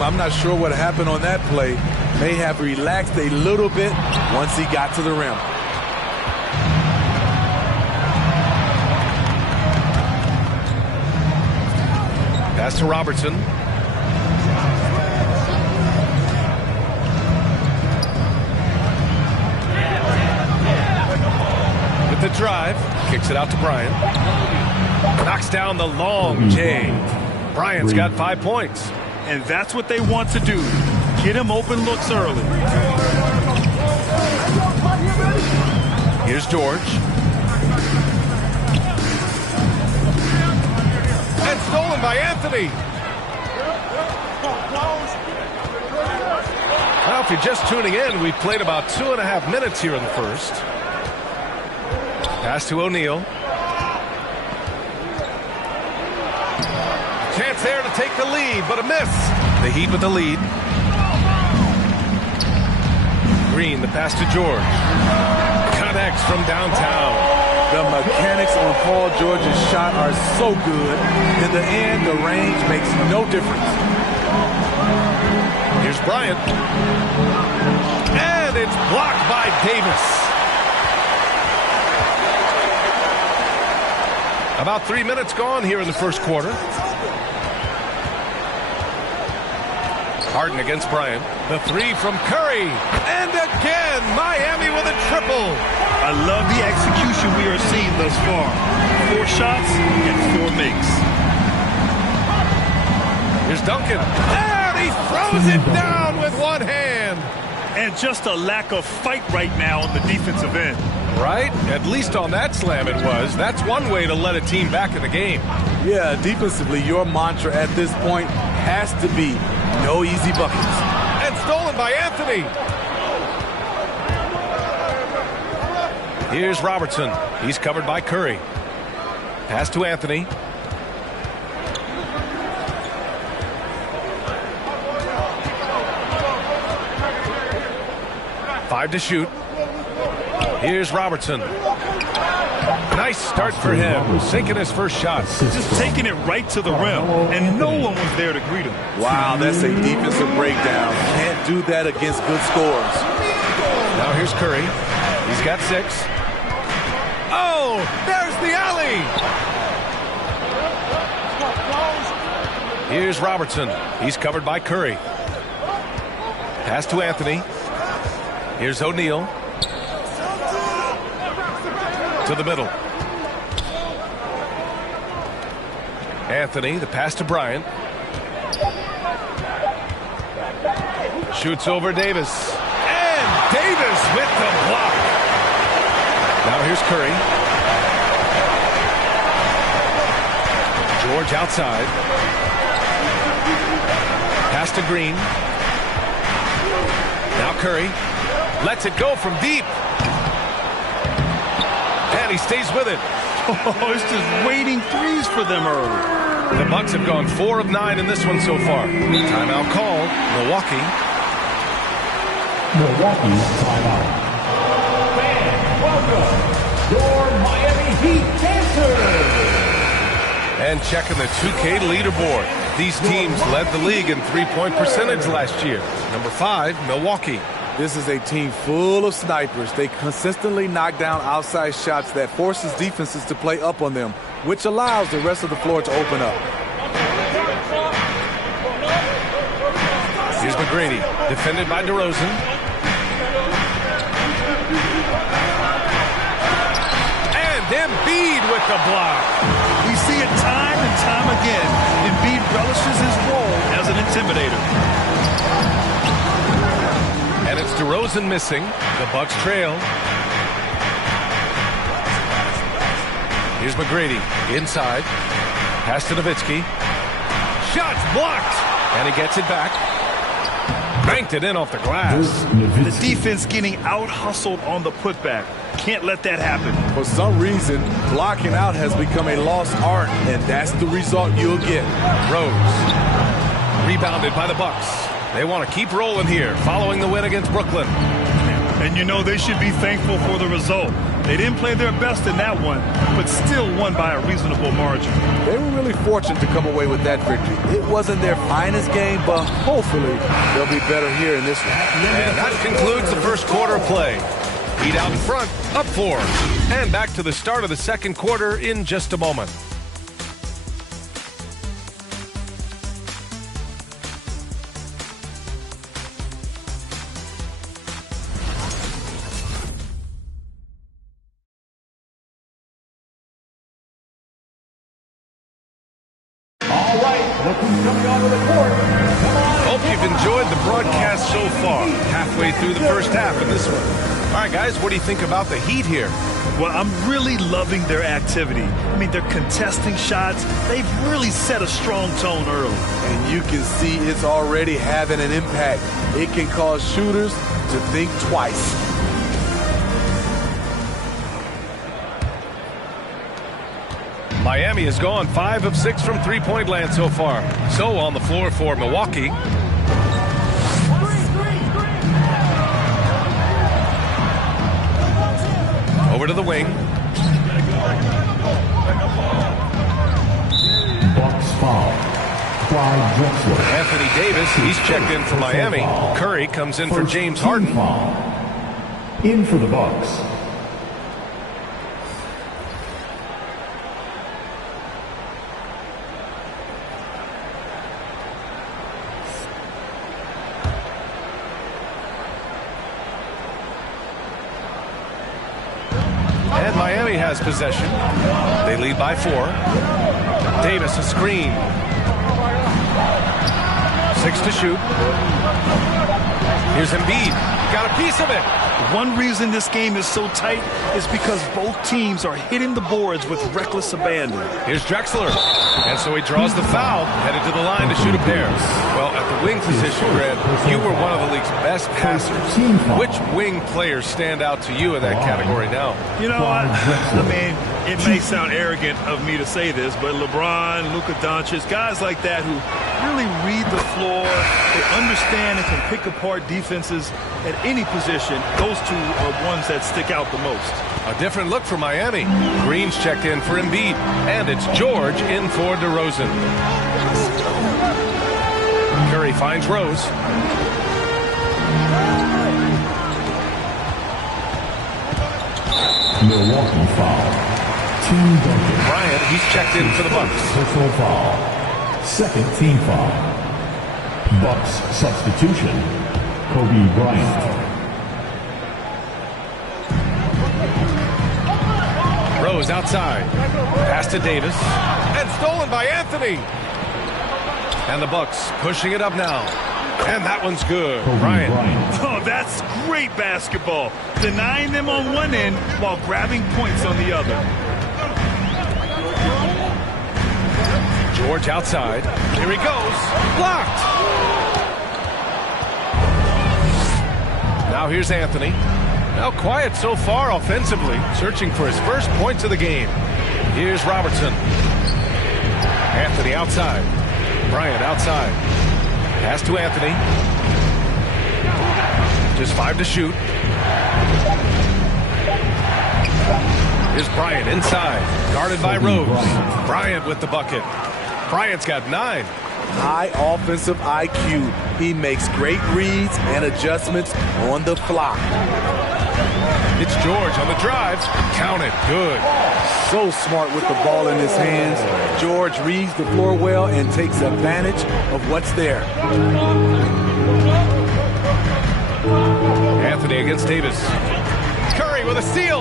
I'm not sure what happened on that play. May have relaxed a little bit once he got to the rim. Pass to Robertson. With the drive, kicks it out to Bryant. Knocks down the long J. Bryant's got 5 points. And that's what they want to do. Get him open looks early. Here's George. And stolen by Anthony. Well, if you're just tuning in, we've played about 2.5 minutes here in the first. Pass to O'Neal. Chance there to take the lead, but a miss. The Heat with the lead. Green, the pass to George. Connects from downtown. The mechanics on Paul George's shot are so good. In the end, the range makes no difference. Here's Bryant. And it's blocked by Davis. About 3 minutes gone here in the first quarter. Harden against Bryant. The three from Curry. And again, Miami with a triple. I love the execution we are seeing thus far. 4 shots and 4 makes. Here's Duncan. And he throws it down with one hand. And just a lack of fight right now on the defensive end. Right? At least on that slam it was. That's one way to let a team back in the game. Yeah, defensively, your mantra at this point has to be no easy buckets. And stolen by Anthony. Here's Robertson. He's covered by Curry. Pass to Anthony. Five to shoot. Here's Robertson. Nice start for him. Sinking his first shot. Just taking it right to the rim, and no one was there to greet him. Wow, that's a defensive breakdown. Can't do that against good scores. Now here's Curry. He's got 6. Oh, there's the alley. Here's Robertson. He's covered by Curry. Pass to Anthony. Here's O'Neal. To the middle. Anthony, the pass to Bryant. Shoots over Davis. And Davis with the block. Now here's Curry. George outside. Pass to Green. Now Curry. Lets it go from deep. And he stays with it. Oh, it's just waiting threes for them early. The Bucks have gone 4 of 9 in this one so far. Timeout called. Milwaukee. Milwaukee timeout. Fans, welcome your Miami Heat dancers. And checking the 2K leaderboard. These teams led the league in 3-point percentage last year. Number 5, Milwaukee. This is a team full of snipers. They consistently knock down outside shots that forces defenses to play up on them, which allows the rest of the floor to open up. Here's McGrady, defended by DeRozan. And Embiid with the block. We see it time and time again. Embiid relishes his role as an intimidator. And it's DeRozan missing. The Bucks trail. Here's McGrady inside. Pass to Nowitzki. Shots blocked. And he gets it back. Banked it in off the glass. The defense getting out-hustled on the putback. Can't let that happen. For some reason, blocking out has become a lost art, and that's the result you'll get. Rose. Rebounded by the Bucks. They want to keep rolling here, following the win against Brooklyn. And you know they should be thankful for the result. They didn't play their best in that one, but still won by a reasonable margin. They were really fortunate to come away with that victory. It wasn't their finest game, but hopefully they'll be better here in this one. And that concludes the first quarter of play. Heat out in front, up 4. And back to the start of the second quarter in just a moment. Hope you've enjoyed the broadcast so far. Halfway through the first half of this one. All right, guys, what do you think about the Heat here? Well, I'm really loving their activity. I mean, they're contesting shots. They've really set a strong tone early. And you can see it's already having an impact. It can cause shooters to think twice. Miami has gone 5 of 6 from three-point land so far. So on the floor for Milwaukee. Over to the wing. Bucks foul. Clyde Drexler. Anthony Davis, he's checked in for Miami. Curry comes in for James Harden. Foul. In for the Bucks. And Miami has possession. They lead by 4. Davis a screen. 6 to shoot. Here's Embiid. Got a piece of it. One reason this game is so tight is because both teams are hitting the boards with reckless abandon. Here's Drexler. And so he draws the foul, headed to the line to shoot a pair. Well, at the wing position, Grant, you were one of the league's best passers. Which wing players stand out to you in that category now? You know, I mean, it may sound arrogant of me to say this, but LeBron, Luka Doncic, guys like that who really read the floor, they understand and can pick apart defenses at any position. Those two are ones that stick out the most. A different look for Miami. Green's checked in for Embiid, and it's George in for DeRozan. Curry finds Rose. Milwaukee foul. Team Duncan. Bryant, he's checked in for the Bucks. Personal foul. Second team foul. Bucks substitution. Kobe Bryant. Rose outside. Pass to Davis. And stolen by Anthony. And the Bucks pushing it up now. And that one's good. Bryant. Oh, that's great basketball. Denying them on one end while grabbing points on the other. George outside. Here he goes. Blocked. Now here's Anthony. Now quiet so far offensively, searching for his first points of the game. Here's Robertson. Anthony outside. Bryant outside. Pass to Anthony. Just 5 to shoot. Here's Bryant inside. Guarded by Rose. Bryant with the bucket. Bryant's got 9. high offensive IQ. He makes great reads and adjustments on the fly. It's George on the drive. Count it. Good. So smart with the ball in his hands. George reads the floor well and takes advantage of what's there. Anthony against Davis. Curry with a steal.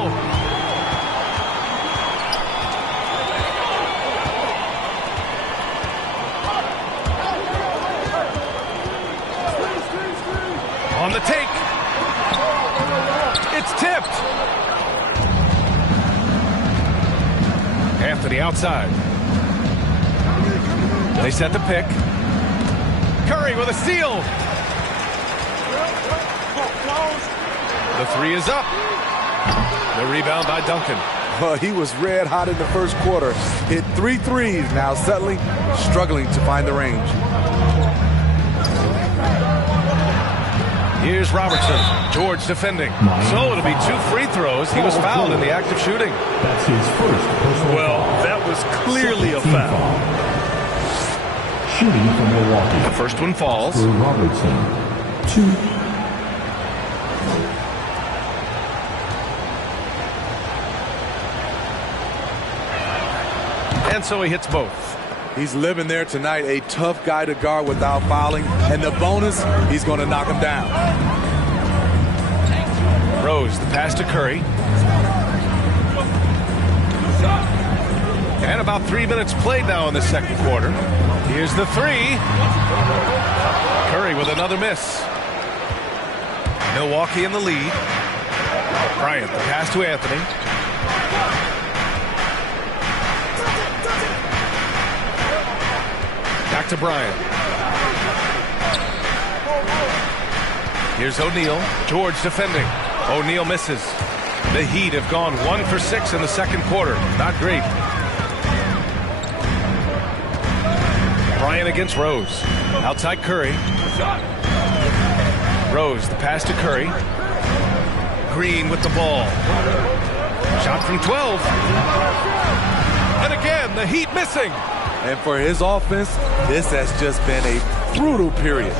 On the take. It's tipped. Anthony outside. They set the pick. Curry with a steal. The three is up. The rebound by Duncan. Well, he was red hot in the first quarter. Hit 3 threes. Now settling, struggling to find the range. Here's Robertson. George defending. So it'll be 2 free throws. He was fouled in the act of shooting. That's his first personal Well, that was clearly a foul. Shooting from Milwaukee. The first one falls. For Robertson. 2. And so he hits both. He's living there tonight, a tough guy to guard without fouling. And the bonus, he's going to knock him down. Rose, the pass to Curry. And about 3 minutes played now in the second quarter. Here's the three. Curry with another miss. Milwaukee in the lead. Bryant, the pass to Anthony. Back to Bryant. Here's O'Neal. George defending. O'Neal misses. The Heat have gone 1 for 6 in the second quarter. Not great. Bryant against Rose. Outside Curry. Rose, the pass to Curry. Green with the ball. Shot from 12. And again, the Heat missing. And for his offense, this has just been a brutal period.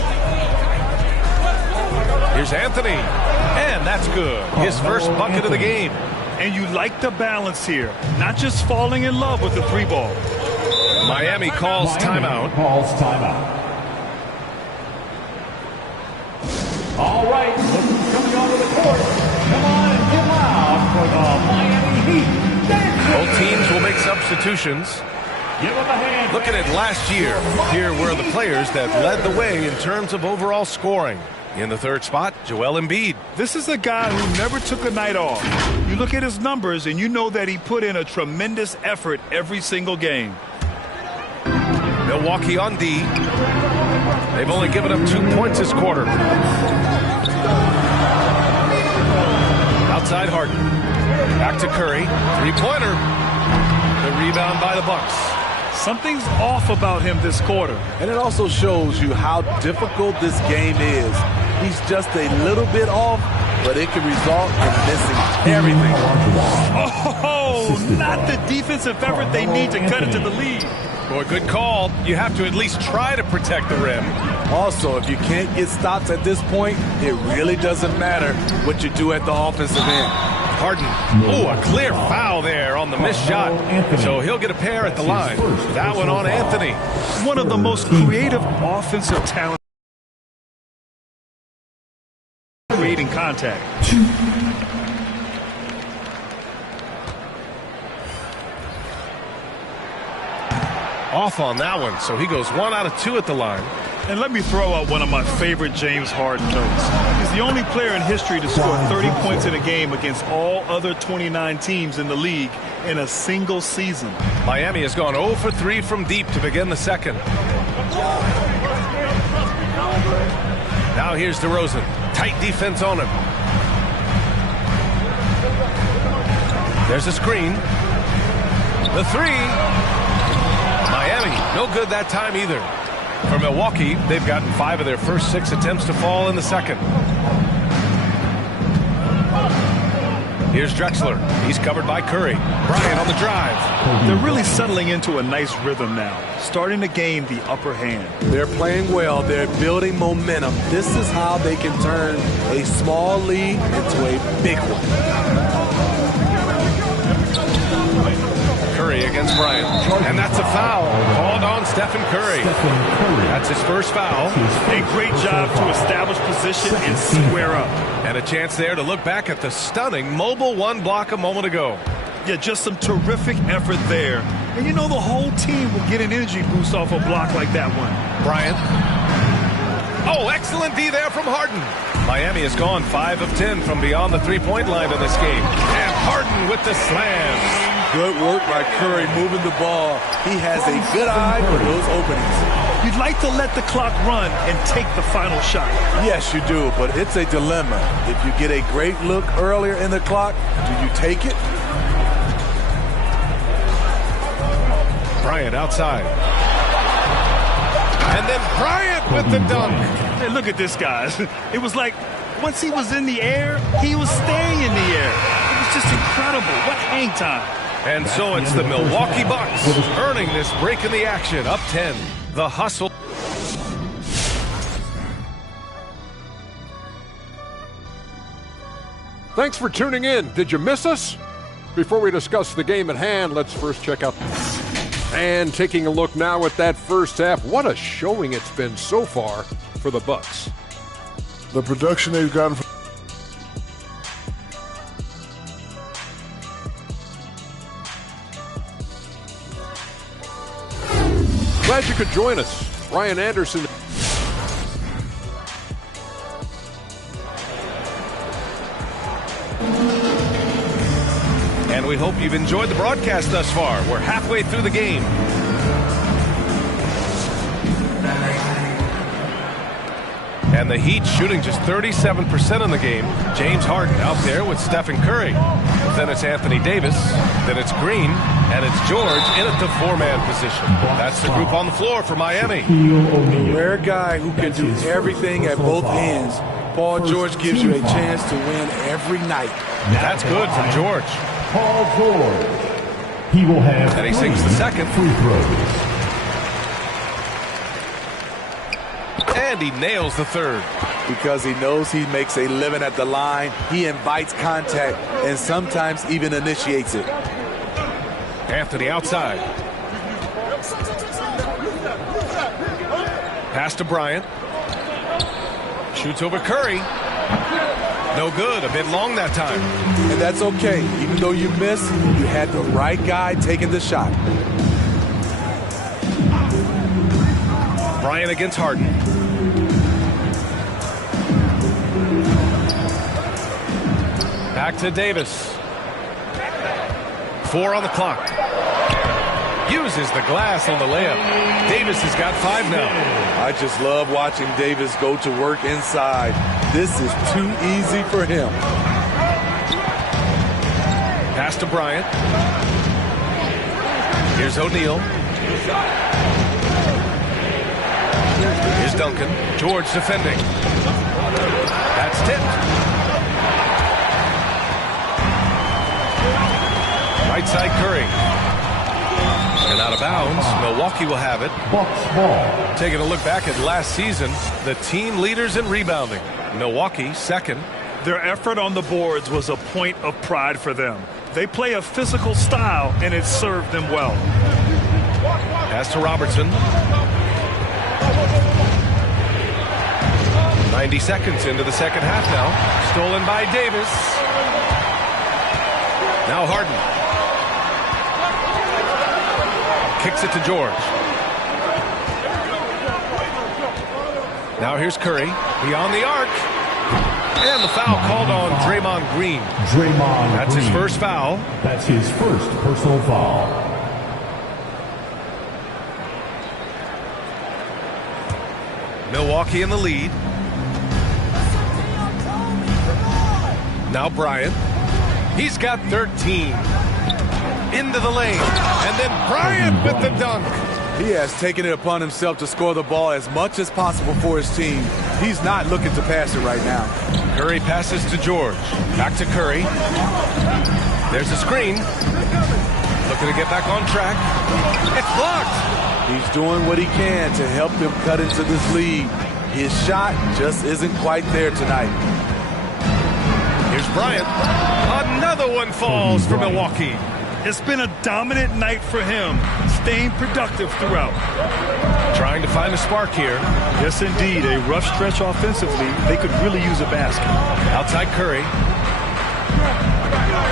Here's Anthony. And that's good. His first bucket of the game. And you like the balance here. Not just falling in love with the 3-ball. Miami calls timeout. All right, look who's coming onto the court. Come on and get loud for the Miami Heat. Both teams will make substitutions. Give them a hand. Looking at last year, here were the players that led the way in terms of overall scoring. In the third spot, Joel Embiid. This is a guy who never took a night off. You look at his numbers and you know that he put in a tremendous effort every single game. Milwaukee on D. They've only given up 2 points this quarter. Outside Harden. Back to Curry. 3-pointer. The rebound by the Bucks. Something's off about him this quarter. And it also shows you how difficult this game is. He's just a little bit off, but it can result in missing everything. Oh, not the defensive effort they need to cut into the lead. Boy, good call. You have to at least try to protect the rim. Also, if you can't get stops at this point, it really doesn't matter what you do at the offensive end. Harden. Oh, a clear foul there on the missed shot. So he'll get a pair at the line. That one on Anthony. One of the most creative offensive talent. Creating contact. Off on that one, so he goes 1 out of 2 at the line. And let me throw out one of my favorite James Harden notes. He's the only player in history to score 30 points in a game against all other 29 teams in the league in a single season. Miami has gone 0 for 3 from deep to begin the second. Now here's DeRozan. Tight defense on him. There's a screen. The three. Miami, no good that time either. For Milwaukee, they've gotten 5 of their first 6 attempts to fall in the second. Here's Drexler. He's covered by Curry. Bryant on the drive. They're really settling into a nice rhythm now, starting to gain the upper hand. They're playing well. They're building momentum. This is how they can turn a small lead into a big one. Curry against Bryant. And that's a foul called on Stephen Curry. That's his first foul. A great job to establish position and square up. And a chance there to look back at the stunning mobile one block a moment ago. Yeah, just some terrific effort there. And you know the whole team will get an energy boost off a block like that one. Bryant. Oh, excellent D there from Harden. Miami has gone 5 of 10 from beyond the three-point line in this game. And Harden with the slam. Good work by Curry moving the ball. He has a good eye for those openings. You'd like to let the clock run and take the final shot. Yes, you do, but it's a dilemma. If you get a great look earlier in the clock, do you take it? Bryant outside. And then Bryant with the dunk. Hey, look at this, guys. It was like once he was in the air, he was staying in the air. It was just incredible. What hang time. And so it's the Milwaukee Bucks earning this break in the action, up 10. The hustle. Thanks for tuning in. Did you miss us? Before we discuss the game at hand, let's first check out. And taking a look now at that first half, what a showing it's been so far for the Bucks. The production they've gotten from Glad you could join us. Ryan Anderson. And we hope you've enjoyed the broadcast thus far. We're halfway through the game. And the Heat shooting just 37% in the game. James Harden out there with Stephen Curry. Then it's Anthony Davis. Then it's Green. And it's George in at the four-man position. That's the group on the floor for Miami. A rare guy who can do everything at both ends. Paul George gives you a chance to win every night. That's good from George. Paul George. He will have and he sinks the second. Free throws. And he nails the third. Because he knows he makes a living at the line, he invites contact and sometimes even initiates it. Anthony outside. Pass to Bryant. Shoots over Curry. No good. A bit long that time. And that's okay. Even though you miss, you had the right guy taking the shot. Bryant against Harden. Back to Davis. 4 on the clock. Uses the glass on the layup. Davis has got 5 now. I just love watching Davis go to work inside. This is too easy for him. Pass to Bryant. Here's O'Neal. Here's Duncan. George defending. That's tipped. Right side Curry. And out of bounds. Milwaukee will have it. Bucks ball. Taking a look back at last season, the team leaders in rebounding. Milwaukee second. Their effort on the boards was a point of pride for them. They play a physical style, and it served them well. Pass to Robertson. 90 seconds into the second half now. Stolen by Davis. Now Harden. Kicks it to George. Now here's Curry. Beyond the arc. And the foul called on Draymond Green. That's his first foul. That's his first personal foul. Milwaukee in the lead. Now Bryant. He's got 13. Into the lane. And then Bryant with the dunk. He has taken it upon himself to score the ball as much as possible for his team. He's not looking to pass it right now. Curry passes to George. Back to Curry. There's a screen. Looking to get back on track. It's blocked. He's doing what he can to help them cut into this lead. His shot just isn't quite there tonight. Here's Bryant. Another one falls for Milwaukee. It's been a dominant night for him, staying productive throughout. Trying to find a spark here. Yes, indeed. A rough stretch offensively. They could really use a basket. Outside Curry.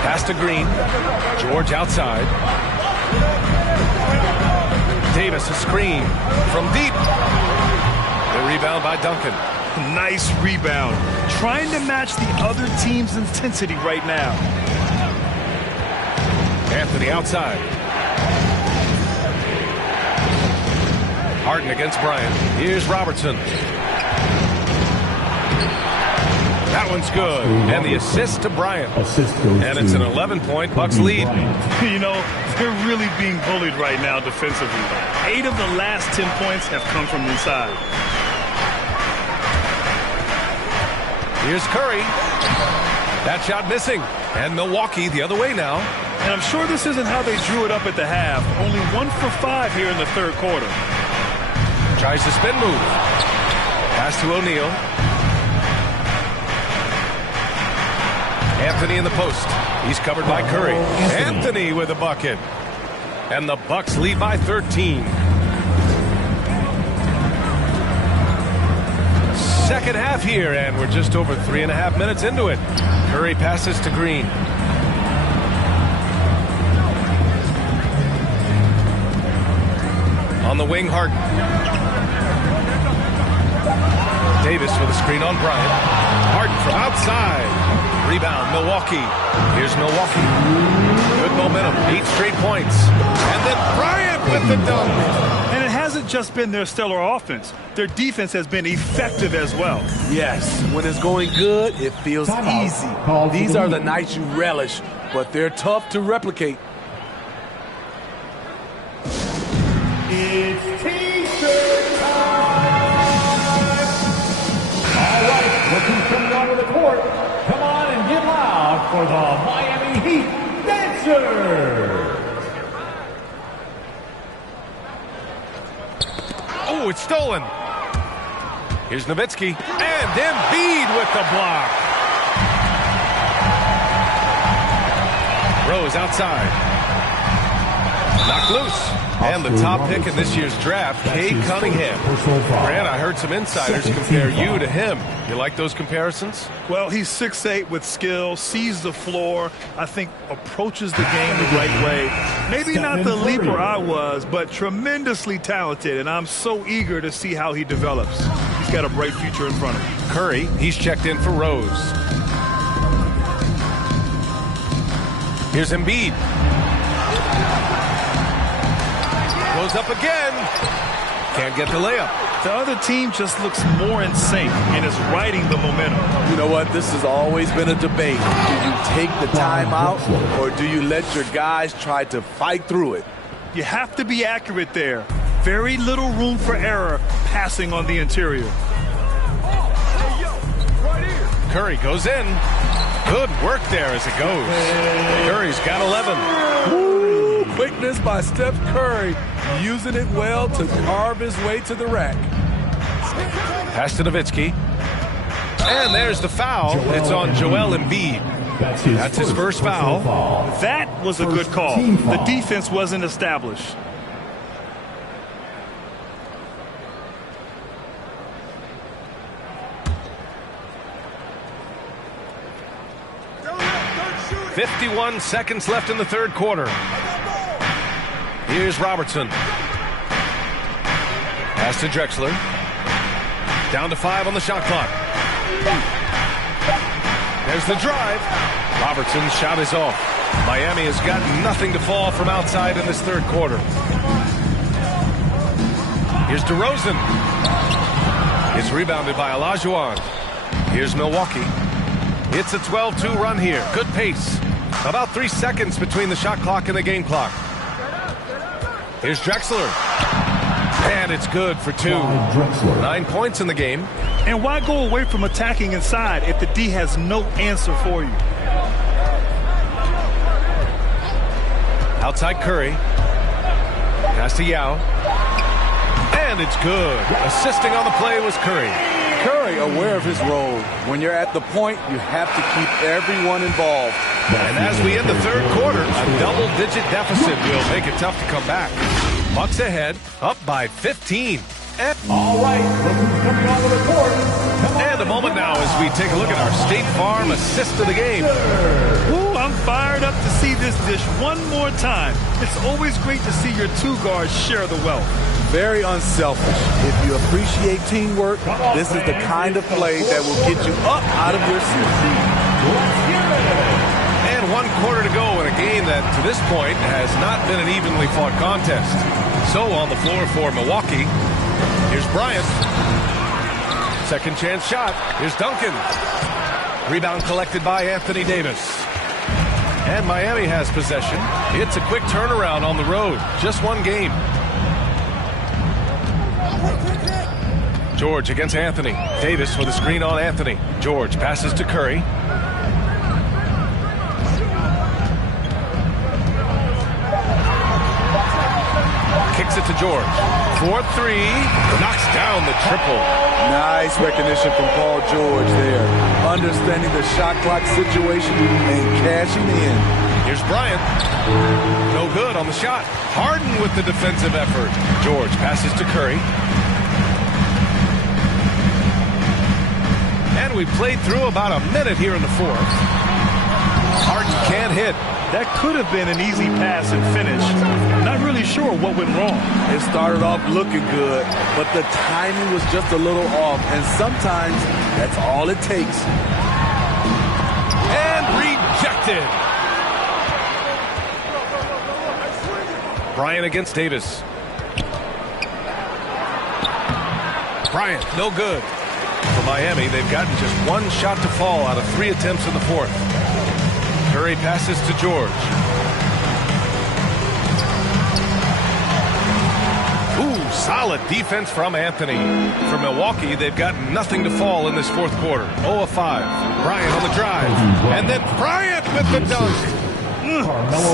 Pass to Green. George outside. Davis a screen from deep. The rebound by Duncan. Nice rebound. Trying to match the other team's intensity right now. Anthony outside. Harden against Bryant. Here's Robertson. That one's good. And the assist to Bryant. And it's an 11-point Bucks lead. You know, they're really being bullied right now defensively. 8 of the last 10 points have come from inside. Here's Curry. That shot missing. And Milwaukee the other way now. And I'm sure this isn't how they drew it up at the half. Only 1 for 5 here in the third quarter. Tries the spin move. Pass to O'Neal. Anthony in the post. He's covered by Curry. Anthony with a bucket. And the Bucks lead by 13. Second half here, and we're just over 3.5 minutes into it. Curry passes to Green. On the wing, Harden. Davis with a screen on Bryant. Harden from outside. Rebound, Milwaukee. Here's Milwaukee. Good momentum, 8 straight points. And then Bryant with the dunk. And it hasn't just been their stellar offense. Their defense has been effective as well. Yes, when it's going good, it feels easy. These are the nights you relish, but they're tough to replicate. It's T-shirt time! All right, look who's coming onto the court. Come on and get loud for the Miami Heat Dancers! Oh, it's stolen. Here's Nowitzki. And Embiid with the block. Rose outside. Knocked loose. And the top pick in this year's draft, Cade Cunningham. Grant, I heard some insiders compare you to him. You like those comparisons? Well, he's 6'8" with skill, sees the floor, I think approaches the game the right way. Maybe not the leaper I was, but tremendously talented, and I'm so eager to see how he develops. He's got a bright future in front of him. Curry, he's checked in for Rose. Here's Embiid. Goes up again. Can't get the layup. The other team just looks more in sync and is riding the momentum. You know what? This has always been a debate. Do you take the timeout or do you let your guys try to fight through it? You have to be accurate there. Very little room for error passing on the interior. Curry goes in. Good work there as it goes. Curry's got 11. Ooh, quickness by Steph Curry. Using it well to carve his way to the rack. Pass to Nowitzki. And there's the foul. It's on Joel Embiid. That's his first foul. That was a good call. The defense wasn't established. .51 seconds left in the third quarter. Here's Robertson. Pass to Drexler. Down to 5 on the shot clock. There's the drive. Robertson's shot is off. Miami has got nothing to fall from outside in this third quarter. Here's DeRozan. It's rebounded by Olajuwon. Here's Milwaukee. It's a 12-2 run here. Good pace. About 3 seconds between the shot clock and the game clock. Here's Drexler. And it's good for 2. 9 points in the game. And why go away from attacking inside if the D has no answer for you? Outside Curry. Pass to Yao. And it's good. Assisting on the play was Curry. Curry aware of his role. When you're at the point, you have to keep everyone involved. And as we end the third quarter, a double-digit deficit will make it tough to come back. Bucks ahead, up by 15. All right, look who's coming on the court. And a moment now as we take a look at our State Farm assist of the game. Ooh, I'm fired up to see this dish one more time. It's always great to see your 2 guards share the wealth. Very unselfish. If you appreciate teamwork, this is the kind of play that will get you up out of your seat. And 1 quarter to go in a game that, to this point, has not been an evenly fought contest. So on the floor for Milwaukee, here's Bryant. Second chance shot. Here's Duncan. Rebound collected by Anthony Davis. And Miami has possession. It's a quick turnaround on the road. Just 1 game. George against Anthony. Davis with a screen on Anthony. George passes to Curry. Kicks it to George. 4-3. Knocks down the triple. Nice recognition from Paul George there. Understanding the shot clock situation and cashing in. Here's Bryant. No good on the shot. Harden with the defensive effort. George passes to Curry. And we played through about a minute here in the fourth. Harden can't hit. That could have been an easy pass and finish. Not really sure what went wrong. It started off looking good, but the timing was just a little off, and sometimes that's all it takes. And rejected. Bryant against Davis. Bryant, no good. For Miami, they've gotten just 1 shot to fall out of 3 attempts in the fourth. Curry passes to George. Ooh, solid defense from Anthony. For Milwaukee, they've got nothing to fall in this fourth quarter. 0 of 5. Bryant on the drive. And then Bryant with the dunk.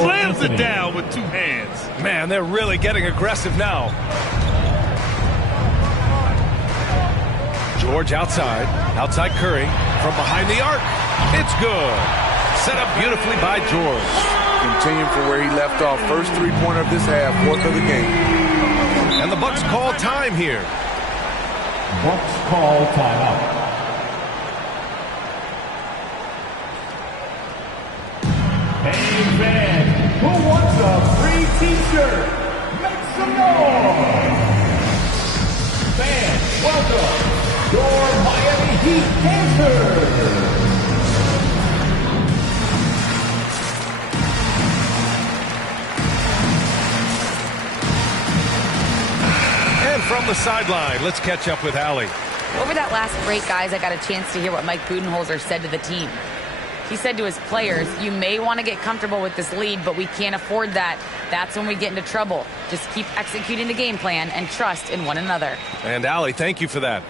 Slams it down with 2 hands. Man, they're really getting aggressive now. George outside. Outside Curry. From behind the arc. It's good. Set up beautifully by George. Continuing from where he left off. First 3-pointer of this half. 4th of the game. And the Bucks call time here. Bucks call timeout. Hey, fan, who wants a free T-shirt? Make some noise! Fans, welcome your Miami Heat Panthers! And from the sideline, let's catch up with Allie. Over that last break, guys, I got a chance to hear what Mike Budenholzer said to the team. He said to his players, you may want to get comfortable with this lead, but we can't afford that. That's when we get into trouble. Just keep executing the game plan and trust in one another. And Allie, thank you for that.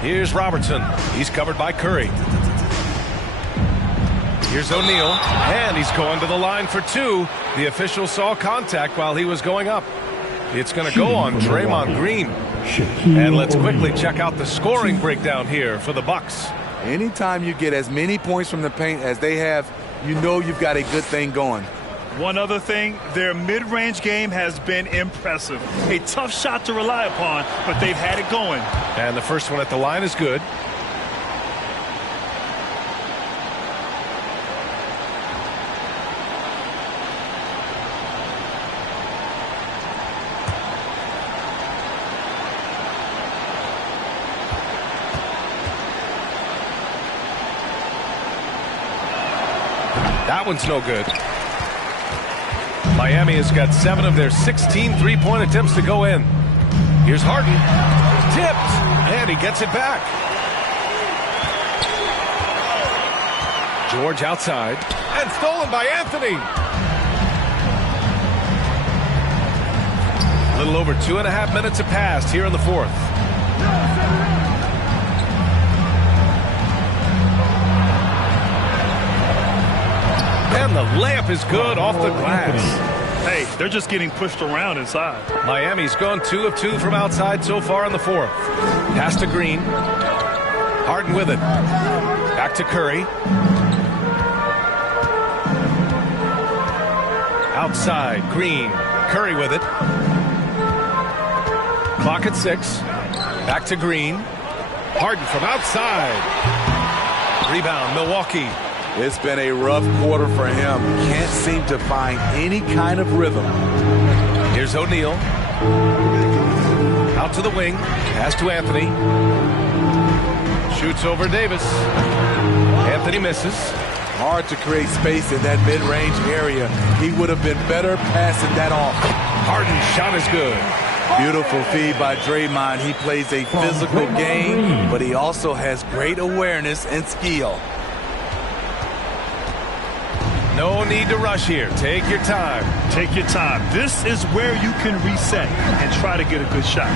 Here's Robertson. He's covered by Curry. Here's O'Neal, and he's going to the line for 2. The official saw contact while he was going up. It's going to go on Draymond Green. And let's quickly check out the scoring breakdown here for the Bucks. Anytime you get as many points from the paint as they have, you know you've got a good thing going. One other thing, their mid-range game has been impressive. A tough shot to rely upon, but they've had it going. And the first one at the line is good. That one's no good. Miami has got 7 of their 16 three-point attempts to go in. Here's Harden. Tipped, and he gets it back. George outside, and stolen by Anthony. A little over 2.5 minutes have passed here in the fourth. And the layup is good off the glass. Hey, they're just getting pushed around inside. Miami's gone 2 of 2 from outside so far in the fourth. Pass to Green. Harden with it. Back to Curry. Outside, Green. Curry with it. Clock at 6. Back to Green. Harden from outside. Rebound, Milwaukee. It's been a rough quarter for him. Can't seem to find any kind of rhythm. Here's O'Neal. Out to the wing. Pass to Anthony. Shoots over Davis. Anthony misses. Hard to create space in that mid-range area. He would have been better passing that off. Harden's shot is good. Beautiful feed by Draymond. He plays a physical game, but he also has great awareness and skill. No need to rush here. Take your time. Take your time. This is where you can reset and try to get a good shot.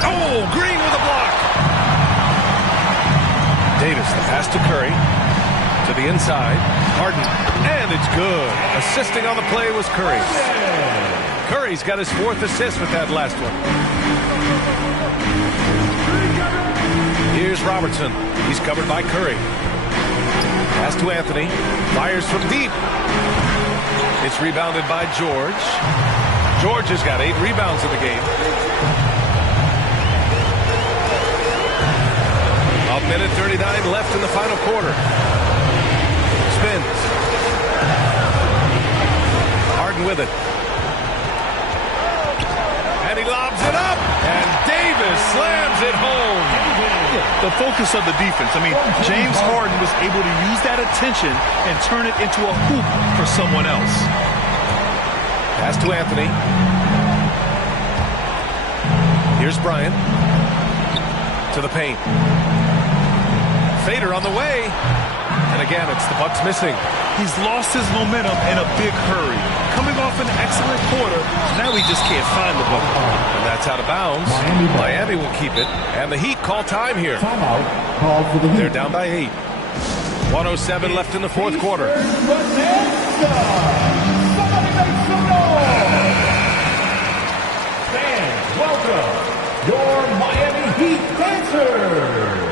Oh, Green with a block. Davis, the pass to Curry. To the inside. Harden. And it's good. Assisting on the play was Curry. Curry's got his 4th assist with that last one. Here's Robertson. He's covered by Curry. Pass to Anthony. Fires from deep. It's rebounded by George. George has got 8 rebounds in the game. A minute 39 left in the final quarter. Spins. Harden with it. And he lobs it up. And Davis slams it home. The focus of the defense. I mean, James Harden was able to use that attention and turn it into a hoop for someone else. Pass to Anthony. Here's Bryant. To the paint. Fader on the way. And again, it's the Bucks missing. He's lost his momentum in a big hurry. Coming off an excellent quarter, now he just can't find the ball. And that's out of bounds. Miami will keep it. And the Heat call time here. Timeout called for the Heat. They're down by 8. 107 left in the fourth quarter. Fans, welcome your Miami Heat dancers.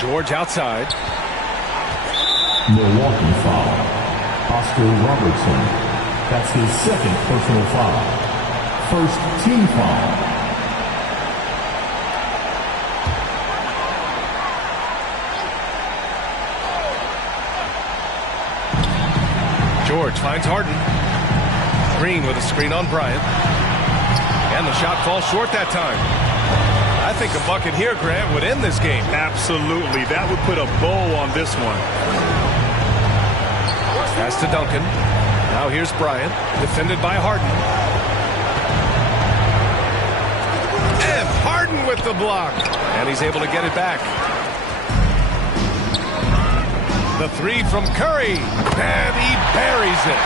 George outside. Milwaukee foul. Oscar Robertson. That's his 2nd personal foul. 1st team foul. George finds Harden. Green with a screen on Bryant. And the shot falls short that time. I think a bucket here, Grant, would end this game. Absolutely. That would put a bow on this one. Pass to Duncan. Now here's Bryant, defended by Harden. And Harden with the block. And he's able to get it back. The 3 from Curry. And he buries it.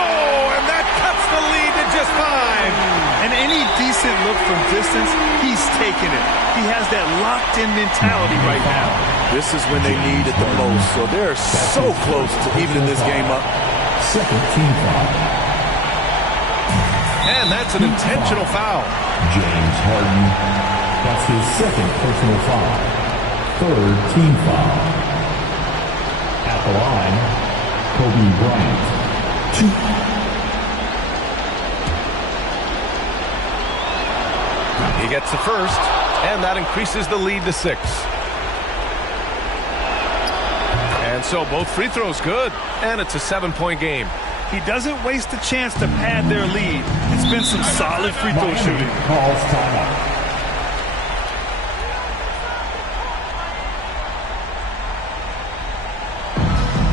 Oh, and that cuts the lead to just 5. And any decent look from distance, he's taking it. He has that locked-in mentality right now. This is when they need it the most. So they're so close to evening this game up. 2nd team foul. And that's an intentional foul. James Harden. That's his 2nd personal foul. 3rd team foul. At the line, Kobe Bryant. 2. He gets the first, and that increases the lead to 6. And so both free throws good, and it's a 7-point game. He doesn't waste a chance to pad their lead. It's been some solid free throw shooting. Calls timeout.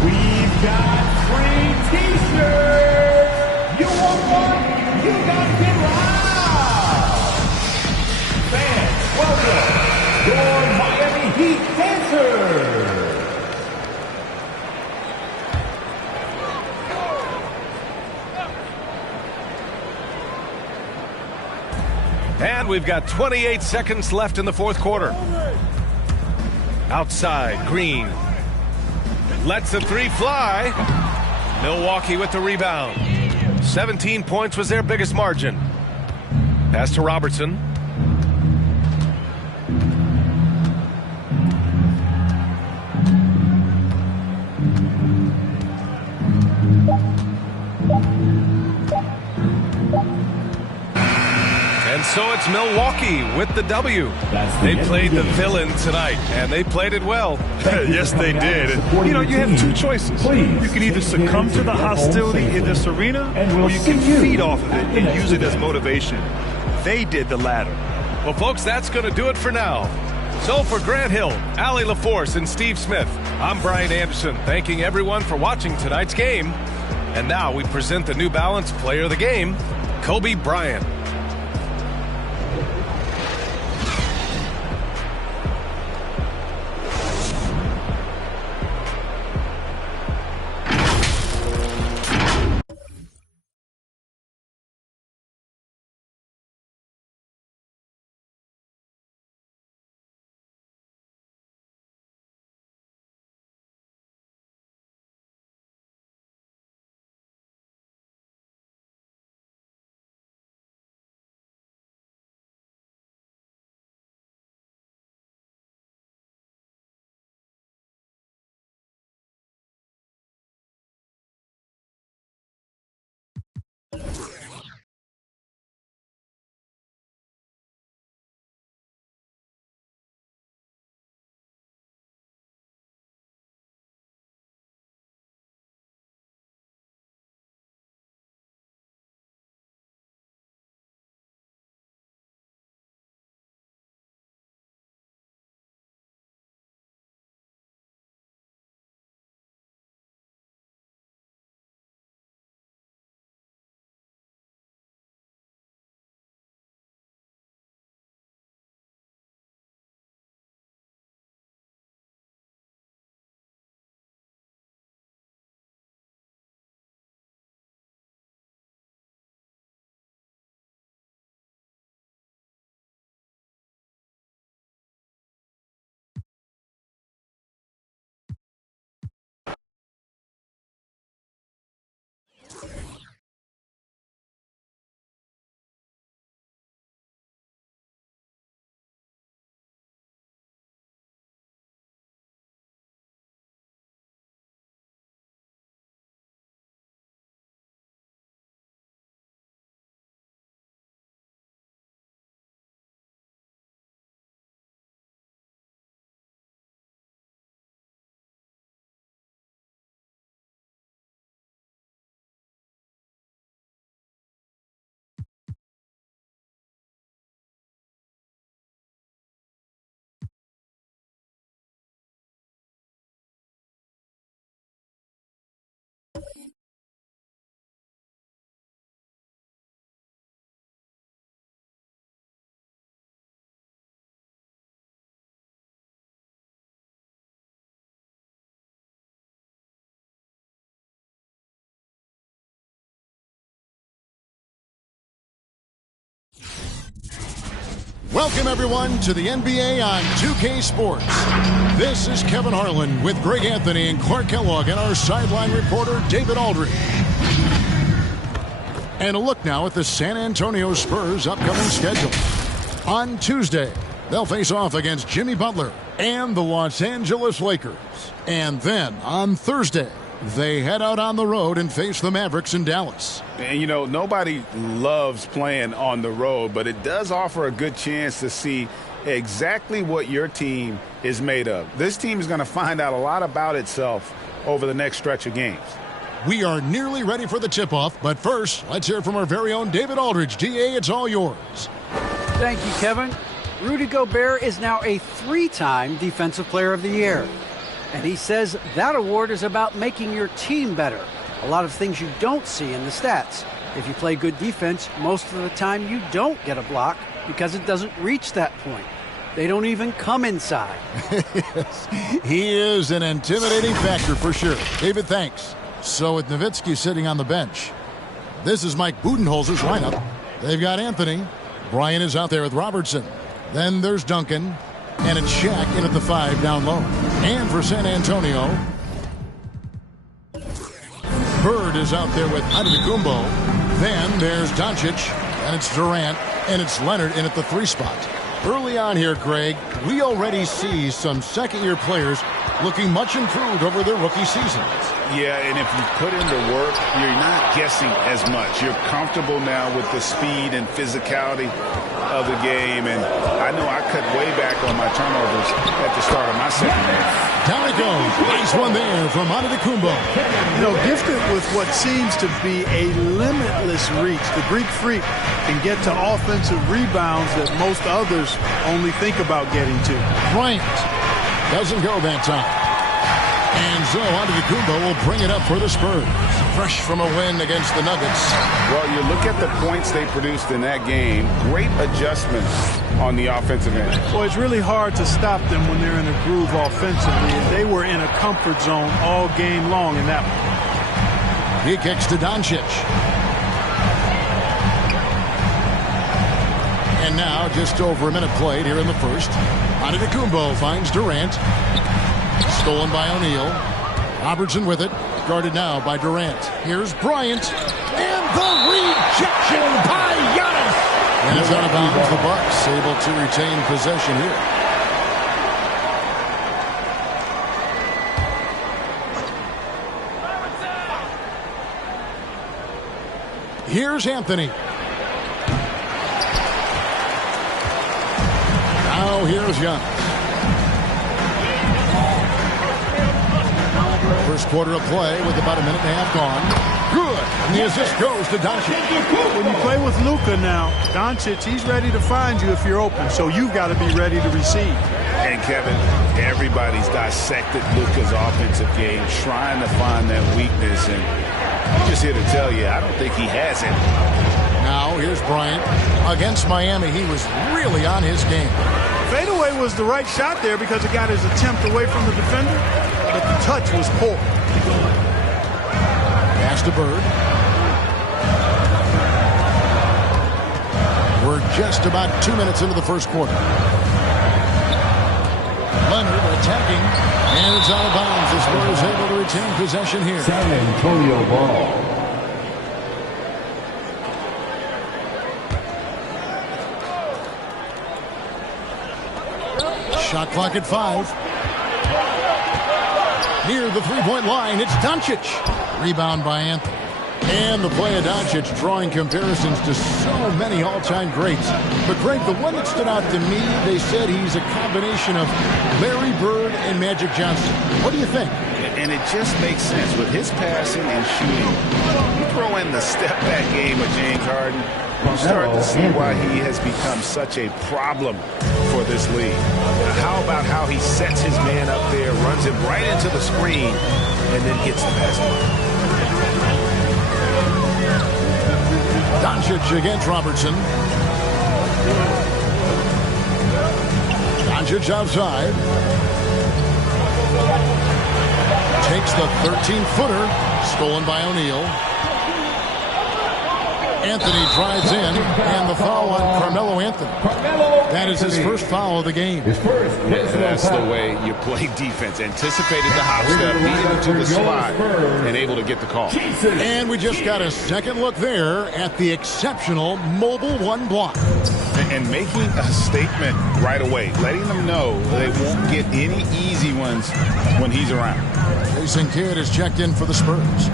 We've got free t-shirts. You want one? welcome your Miami Heat dancers. And we've got 28 seconds left in the fourth quarter. Outside, Green lets the three fly. Milwaukee with the rebound. 17 points was their biggest margin. Pass to Robertson. And so it's Milwaukee with the W. They played the villain tonight, and they played it well. Yes, they did. And, you have two choices. You can either succumb to the hostility in this arena, or you can feed off of it and use it as motivation. They did the latter. Well, folks, that's going to do it for now. So for Grant Hill, Allie LaForce, and Steve Smith, I'm Brian Anderson, thanking everyone for watching tonight's game. And now we present the New Balance Player of the Game, Kobe Bryant. Welcome, everyone, to the NBA on 2K Sports. This is Kevin Harlan with Greg Anthony and Clark Kellogg and our sideline reporter, David Aldridge. And a look now at the San Antonio Spurs' upcoming schedule. On Tuesday, they'll face off against Jimmy Butler and the Los Angeles Lakers. And then on Thursday, they head out on the road and face the Mavericks in Dallas. And, nobody loves playing on the road, but it does offer a good chance to see exactly what your team is made of. This team is going to find out a lot about itself over the next stretch of games. We are nearly ready for the tip-off, but first, let's hear from our very own David Aldridge. DA, it's all yours. Thank you, Kevin. Rudy Gobert is now a 3-time Defensive Player of the Year. And he says that award is about making your team better. A lot of things you don't see in the stats. If you play good defense, most of the time you don't get a block because it doesn't reach that point. They don't even come inside. Yes. He is an intimidating factor for sure. David, thanks. So with Nowitzki sitting on the bench, this is Mike Budenholzer's lineup. They've got Anthony. Bryant is out there with Robertson. Then there's Duncan. And it's Shaq in at the 5 down low. And for San Antonio, Bird is out there with Antetokounmpo. Then there's Doncic. And it's Durant. And it's Leonard in at the 3 spot. Early on here, Greg, we already see some second-year players looking much improved over their rookie seasons. Yeah, and if you put in the work, you're not guessing as much. You're comfortable now with the speed and physicality of the game, and I know I cut way back on my turnovers at the start of my second half. Down it goes. Nice one there from Antetokounmpo. You know, gifted with what seems to be a limitless reach. The Greek Freak can get to offensive rebounds that most others only think about getting to. Bryant doesn't go that time. And so Antetokounmpo will bring it up for the Spurs. Fresh from a win against the Nuggets. Well, you look at the points they produced in that game. Great adjustments on the offensive end. Well, it's really hard to stop them when they're in a groove offensively. And they were in a comfort zone all game long in that one. He kicks to Doncic. And now just over a minute played here in the first. Antetokounmpo finds Durant. Stolen by O'Neal. Robertson with it. Guarded now by Durant. Here's Bryant. And the rejection by Giannis. And it's out of bounds. The Bucks able to retain possession here. Here's Anthony. Now here's Giannis. First quarter of play with about a minute and a half gone. Good. And the assist goes to Doncic. When you play with Luka now, Doncic, he's ready to find you if you're open. So you've got to be ready to receive. And Kevin, everybody's dissected Luka's offensive game, trying to find that weakness. And I'm just here to tell you, I don't think he has it. Now here's Bryant. Against Miami, he was really on his game. Fadeaway was the right shot there because it got his attempt away from the defender, but the touch was poor. Pass to Bird. We're just about 2 minutes into the first quarter. Leonard attacking, and it's out of bounds. The Spurs able to retain possession here. San Antonio ball. Shot clock at 5. Near the three-point line, it's Doncic. Rebound by Anthony. And the play of Doncic drawing comparisons to so many all-time greats. But Greg, the one that stood out to me, they said he's a combination of Larry Bird and Magic Johnson. What do you think? And it just makes sense with his passing and shooting. You throw in the step-back game of James Harden, you start to see why he has become such a problem for this league. How about how he sets his man up there, runs him right into the screen, and then gets the basket. Doncic against Robertson. Doncic outside. Takes the 13-footer. Stolen by O'Neal. Anthony drives in, and the foul on Carmelo Anthony. That is his first foul of the game. That's the way you play defense. Anticipated the hop step, leading to the spot, and able to get the call. And we just got a second look there at the exceptional mobile one block. And making a statement right away, letting them know they won't get any easy ones when he's around. Jason Kidd is checked in for the Spurs.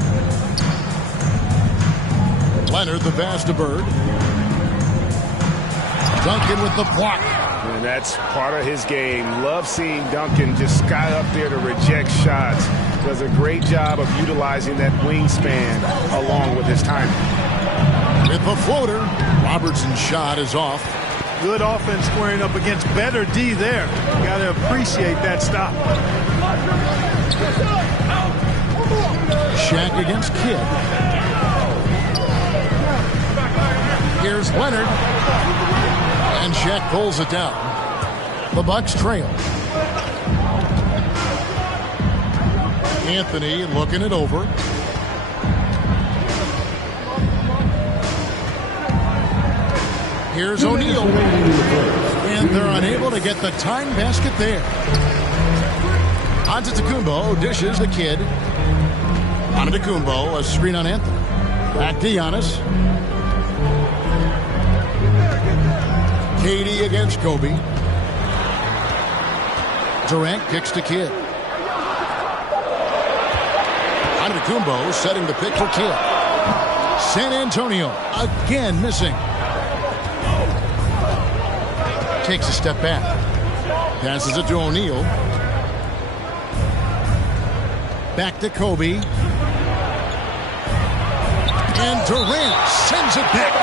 Leonard, the pass to Bird. Duncan with the block. And that's part of his game. Love seeing Duncan just sky up there to reject shots. Does a great job of utilizing that wingspan along with his timing. With the floater, Robertson's shot is off. Good offense squaring up against better D there. You got to appreciate that stop. Shaq against Kidd. Here's Leonard. And Shaq pulls it down. The Bucks trail. Anthony looking it over. Here's O'Neal. And they're unable to get the time basket there. Antetokounmpo dishes the kid. Antetokounmpo, a screen on Anthony. Back to Giannis. KD against Kobe. Durant kicks to Kidd. Antetokounmpo setting the pick for Kidd. San Antonio again missing. Takes a step back. Passes it to O'Neal. Back to Kobe. And Durant sends it back.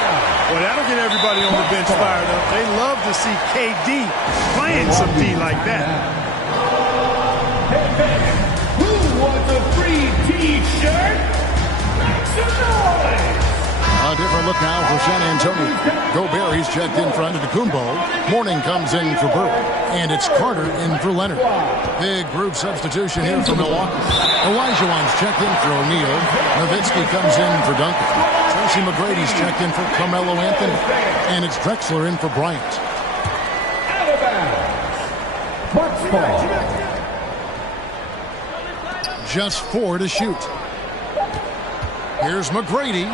Well, that'll get everybody on the bench fired up. They love to see KD playing some D like that. Who wants a free T-shirt? Make some noise! A different look now for San Antonio. Gobert, he's checked in for Antetokounmpo. Mourning comes in for Burke. And it's Carter in for Leonard. Big group substitution here for Milwaukee. Olajuwon's checked in for O'Neal. Nowitzki comes in for Duncan. Tracy McGrady's checked in for Carmelo Anthony. And it's Drexler in for Bryant. Bucks ball. Just 4 to shoot. Here's McGrady.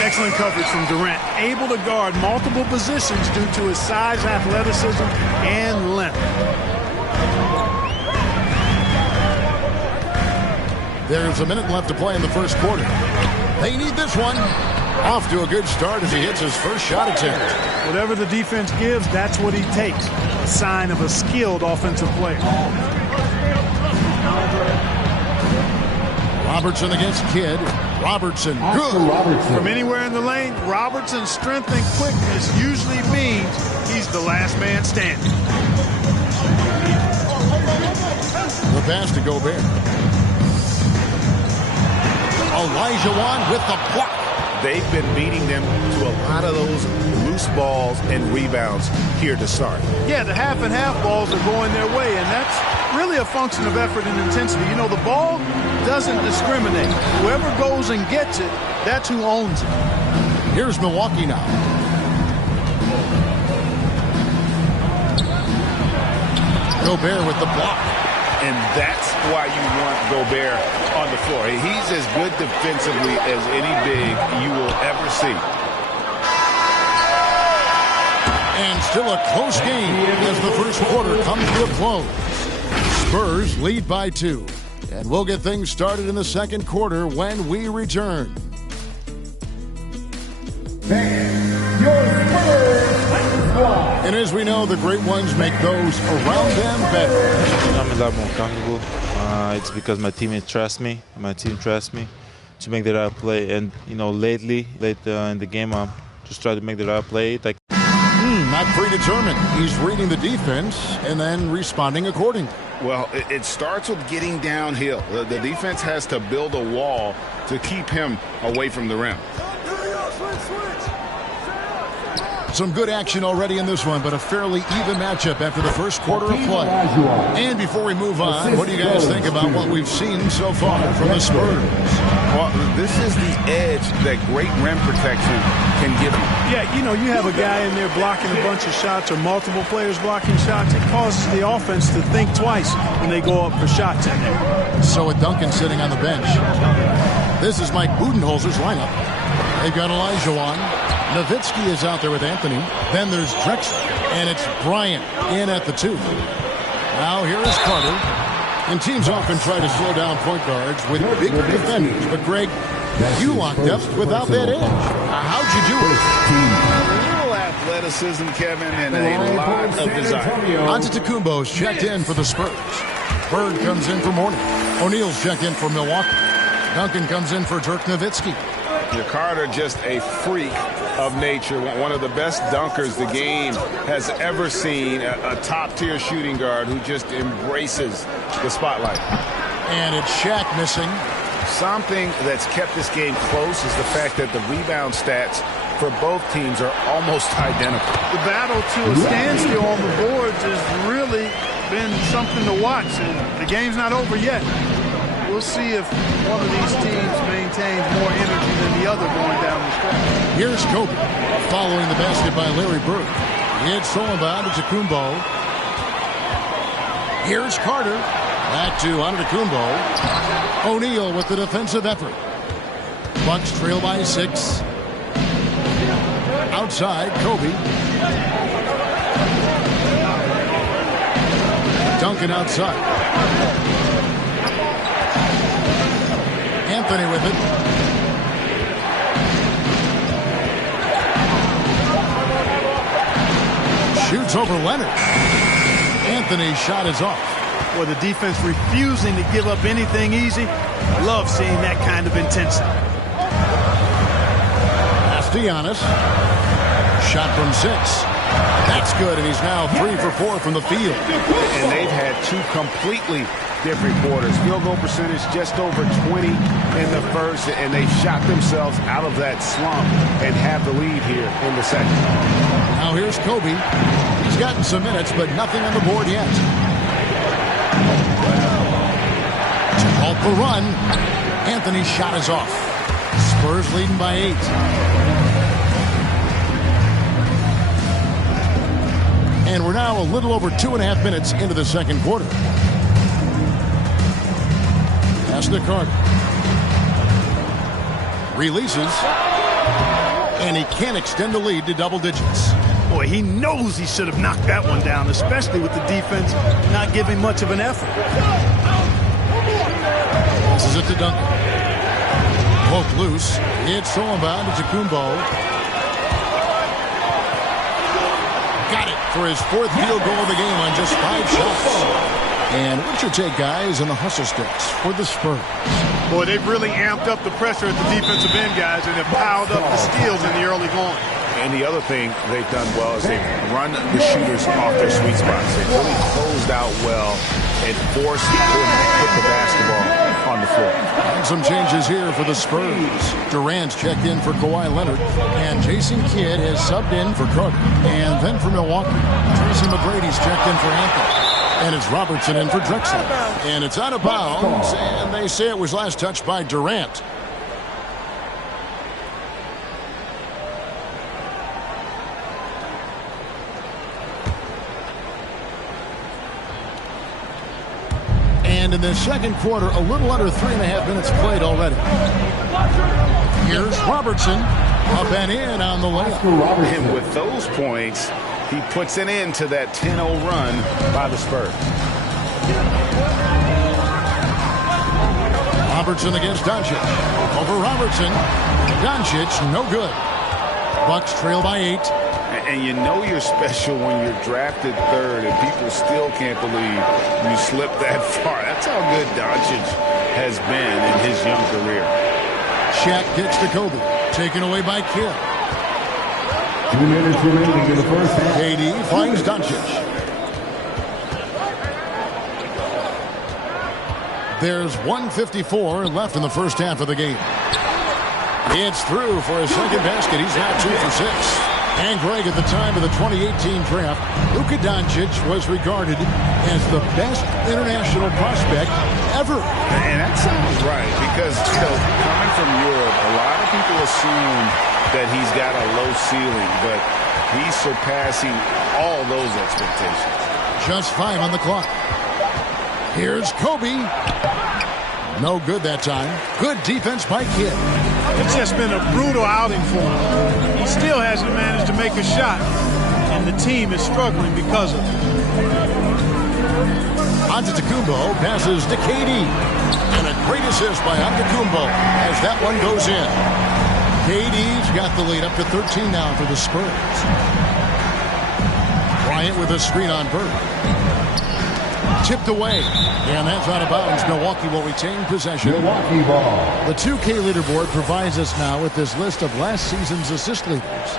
Excellent coverage from Durant. Able to guard multiple positions due to his size, athleticism, and length. There's a minute left to play in the first quarter. They need this one. Off to a good start as he hits his first shot attempt. Whatever the defense gives, that's what he takes. A sign of a skilled offensive player. Robertson against Kidd. Robertson, good. From anywhere in the lane, Robertson's strength and quickness usually means he's the last man standing. The pass to Gobert. Olajuwon with the block. They've been beating them to a lot of those loose balls and rebounds here to start. Yeah, the half and half balls are going their way, and that's really a function of effort and intensity. You know, the ball doesn't discriminate. Whoever goes and gets it, that's who owns it. Here's Milwaukee now. Gobert with the block. And that's why you want Gobert on the floor. He's as good defensively as any big you will ever see. And still a close game as the first quarter comes to a close. Spurs lead by 2. And we'll get things started in the second quarter when we return. And as we know, the great ones make those around them better. I'm a lot more comfortable. It's because my teammates trust me. My team trusts me to make the right play. And, you know, late in the game, I'm just trying to make the right play. Not predetermined. He's reading the defense and then responding accordingly. Well, it starts with getting downhill. The defense has to build a wall to keep him away from the rim. Some good action already in this one, but a fairly even matchup after the first quarter of play. And before we move on, what do you guys think about what we've seen so far from the Spurs? Well, this is the edge that great rim protection can give you. Yeah, you know, you have a guy in there blocking a bunch of shots or multiple players blocking shots. It causes the offense to think twice when they go up for shots in there. So with Duncan sitting on the bench, this is Mike Budenholzer's lineup. They've got Olajuwon. Nowitzki is out there with Anthony. Then there's Drexler. And it's Bryant in at the 2. Now here is Carter. And teams often try to slow down point guards with bigger defenders. But Greg, you locked up without that edge. How'd you do it? A little athleticism, Kevin, and a lot of desire. Antetokounmpo's checked in for the Spurs. Bird comes in for Mourning. O'Neal's checked in for Milwaukee. Duncan comes in for Dirk Nowitzki. Carter, just a freak of nature, one of the best dunkers the game has ever seen, a top-tier shooting guard who just embraces the spotlight. And it's Shaq missing. Something that's kept this game close is the fact that the rebound stats for both teams are almost identical. The battle to a standstill on the boards has really been something to watch, and the game's not over yet. We'll see if one of these teams maintains more energy than the other going down the stretch. Here's Kobe following the basket by Larry Bird. It's Solomon to Jakumbo. Here's Carter. Back to Antetokounmpo. O'Neal with the defensive effort. Bucks trail by 6. Outside, Kobe. Duncan outside. Anthony with it. Shoots over Leonard. Anthony's shot is off. Well, the defense refusing to give up anything easy. I love seeing that kind of intensity. Giannis. Shot from 6. That's good, and he's now 3 for 4 from the field. And they've had two completely different quarters. Field goal percentage just over 20 in the first, and they shot themselves out of that slump and have the lead here in the second. Now here's Kobe. He's gotten some minutes, but nothing on the board yet. To halt the run. Anthony's shot is off. Spurs leading by 8. And we're now a little over 2.5 minutes into the second quarter. Pass to Carter. Releases. And he can't extend the lead to double digits. Boy, he knows he should have knocked that one down, especially with the defense not giving much of an effort. Passes it to Duncan. Poke loose. It's Solomon to Jakumbo. Got it for his 4th field goal of the game on just 5 shots. And what's your take, guys, on the hustle sticks for the Spurs? Boy, they've really amped up the pressure at the defensive end, guys, and have piled up the steals in the early going. And the other thing they've done well is they've run the shooters off their sweet spots. They've really closed out well and forced them to put the basketball on the floor. And some changes here for the Spurs. Durant's checked in for Kawhi Leonard, and Jason Kidd has subbed in for Carter. And then for Milwaukee, Tracy McGrady's checked in for Anthony. And it's Robertson in for Drexler. And it's out of bounds, and they say it was last touched by Durant. And in the second quarter, a little under 3.5 minutes played already. Here's Robertson, up and in on the layup. And with those points, he puts an end to that 10-0 run by the Spurs. Robertson against Doncic. Over Robertson. Doncic, no good. Bucks trail by 8. And you know you're special when you're drafted 3rd and people still can't believe you slipped that far. That's how good Doncic has been in his young career. Shaq kicks to Kobe. Taken away by Kidd. 2 minutes remaining in the first half. KD finds Doncic. There's 1:54 left in the first half of the game. It's through for his second basket. He's now 2 for 6. And Greg, at the time of the 2018 draft, Luka Doncic was regarded as the best international prospect ever. And that sounds right because, coming from Europe, a lot of people assume that he's got a low ceiling, but he's surpassing all those expectations. Just 5 on the clock. Here's Kobe. No good that time. Good defense by Kidd. It's just been a brutal outing for him. He still hasn't managed to make a shot, and the team is struggling because of it. Antetokounmpo passes to KD. And a great assist by Antetokounmpo as that one goes in. KD's got the lead up to 13 now for the Spurs. Bryant with a screen on Bird. Tipped away. And that's out of bounds. Milwaukee will retain possession. Milwaukee ball. The 2K leaderboard provides us now with this list of last season's assist leaders.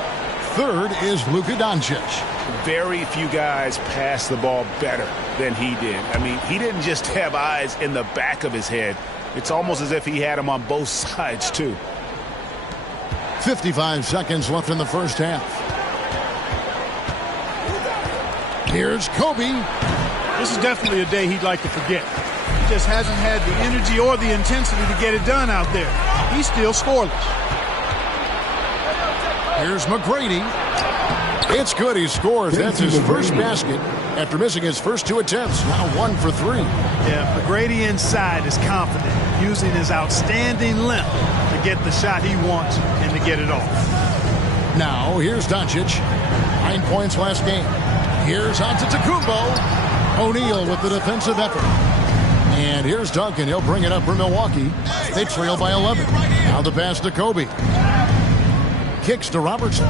3rd is Luka Doncic. Very few guys pass the ball better than he did. I mean, he didn't just have eyes in the back of his head. It's almost as if he had them on both sides, too. 55 seconds left in the first half. Here's Kobe. This is definitely a day he'd like to forget. He just hasn't had the energy or the intensity to get it done out there. He's still scoreless. Here's McGrady. It's good. He scores. That's his first basket after missing his first 2 attempts. Now 1 for 3. Yeah, McGrady inside is confident, using his outstanding length to get the shot he wants and to get it off. Now here's Doncic. 9 points last game. Here's Antetokounmpo. O'Neal with the defensive effort. And here's Duncan. He'll bring it up for Milwaukee. They trail by 11. Now the pass to Kobe. Kicks to Robertson.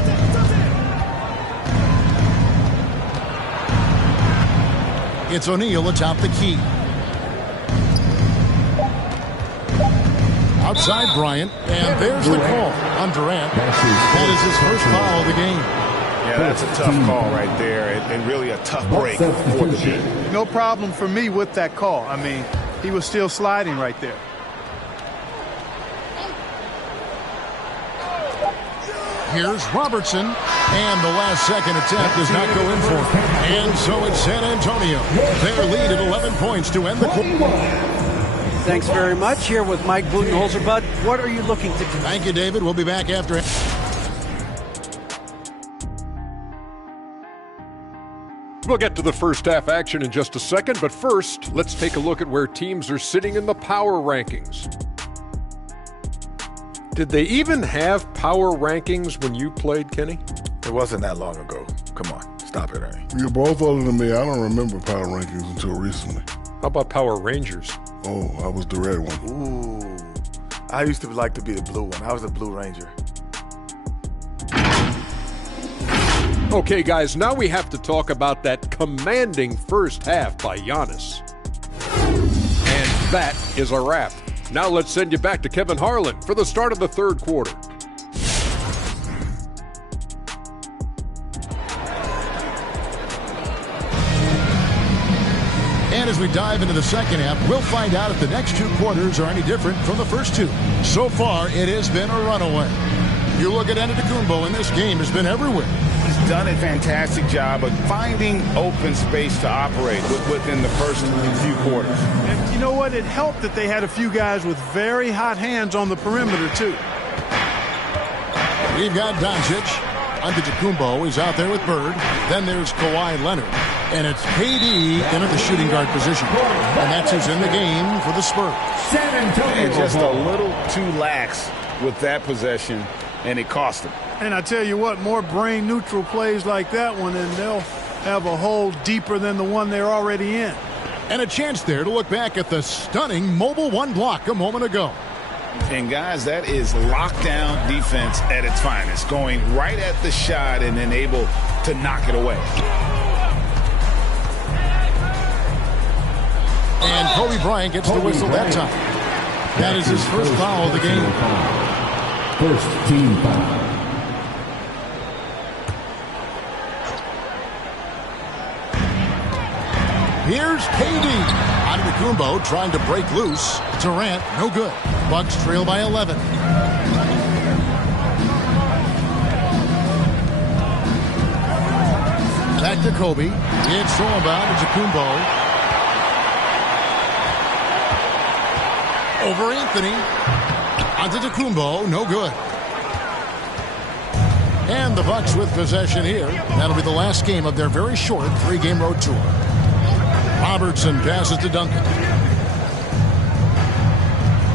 It's O'Neal atop the key. Outside Bryant. And there's the call on Durant. That is his first foul of the game. Yeah, that's a tough call right there, and really a tough break for the team. No problem for me with that call. I mean, he was still sliding right there. Here's Robertson, and the last second attempt does not go in for him. And so it's San Antonio. Their lead at 11 points to end the quarter. Thanks very much. Here with Mike Budenholzer. Bud, what are you looking to do? Thank you, David. We'll be back after. We'll get to the first half action in just a second, but first, let's take a look at where teams are sitting in the power rankings. Did they even have power rankings when you played, Kenny? It wasn't that long ago. Come on, stop it, Ernie. You're both older than me. I don't remember power rankings until recently. How about Power Rangers? Oh, I was the red one. Ooh, I used to like to be the blue one. I was a Blue Ranger. Okay, guys, now we have to talk about that commanding first half by Giannis. And that is a wrap. Now let's send you back to Kevin Harlan for the start of the third quarter. And as we dive into the second half, we'll find out if the next 2 quarters are any different from the first 2. So far, it has been a runaway. You look at Antetokounmpo, and this game has been everywhere. He's done a fantastic job of finding open space to operate within the first few quarters. And you know what? It helped that they had a few guys with very hot hands on the perimeter, too. We've got Doncic. Antetokounmpo is out there with Bird. Then there's Kawhi Leonard. And it's KD in the shooting guard position. And that's who's in the game for the Spurs. And just a little too lax with that possession, and it cost them. And I tell you what, more brain-neutral plays like that one, and they'll have a hole deeper than the one they're already in. And a chance there to look back at the stunning mobile 1 block a moment ago. And, guys, that is lockdown defense at its finest, going right at the shot and then able to knock it away. And Kobe Bryant gets the whistle that time. That is his first foul of the game. First team foul. Here's KD. Antetokounmpo trying to break loose. Durant, no good. Bucks trail by 11. Back to Kobe. It's all about Antetokounmpo. Over Anthony. Antetokounmpo, no good. And the Bucks with possession here. That'll be the last game of their very short 3-game road tour. Robertson passes to Duncan.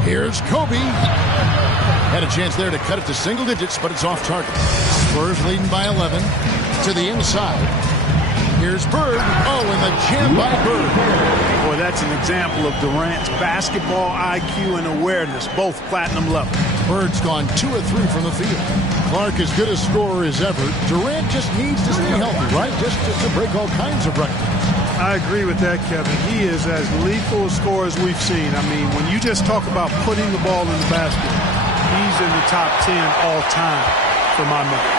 Here's Kobe. Had a chance there to cut it to single digits, but it's off target. Spurs leading by 11. To the inside. Here's Bird. Oh, and the jam by Bird. Boy, that's an example of Durant's basketball IQ and awareness, both platinum level. Bird's gone 2 of 3 from the field. Clark as good a scorer as ever. Durant just needs to stay healthy, right? Just to break all kinds of records. I agree with that, Kevin. He is as lethal a scorer as we've seen. I mean, when you just talk about putting the ball in the basket, he's in the top 10 all time for my money.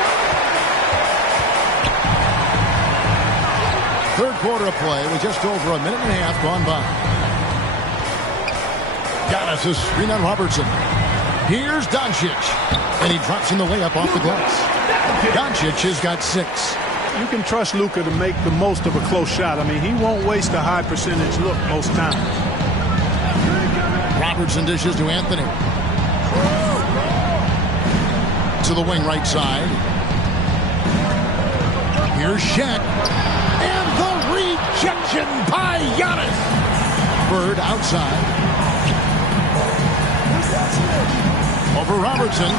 Third quarter of play with just over a minute and a half gone by. Giannis is screen on Robertson. Here's Doncic. And he drops in the layup off the glass. Doncic has got 6. You can trust Luka to make the most of a close shot. I mean, he won't waste a high percentage look most times. Robertson dishes to Anthony. To the wing right side. Here's Shaq. And the rejection by Giannis. Bird outside. Over Robertson.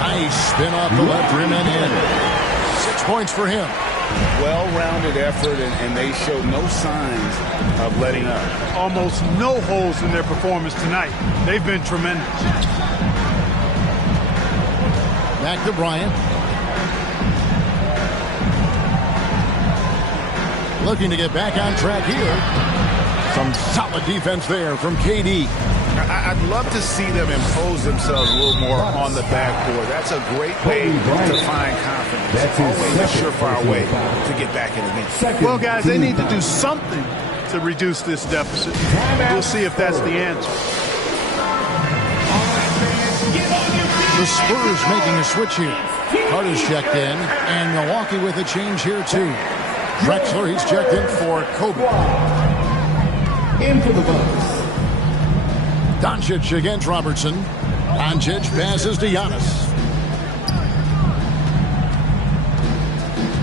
Nice spin off the left rim and in. 6 points for him. Well-rounded effort, and they show no signs of letting up. Almost no holes in their performance tonight. They've been tremendous. Back to Bryant. Looking to get back on track here. Some solid defense there from KD. I'd love to see them impose themselves a little more on the backboard. That's a great way to find confidence. That's always a surefire way to get back in the game. Well, guys, they need to do something to reduce this deficit. We'll see if that's the answer. The Spurs making a switch here. Carter's checked in, and Milwaukee with a change here, too. Drexler, he's checked in for Kobe. In for the Bucks. Doncic against Robertson. Doncic passes to Giannis.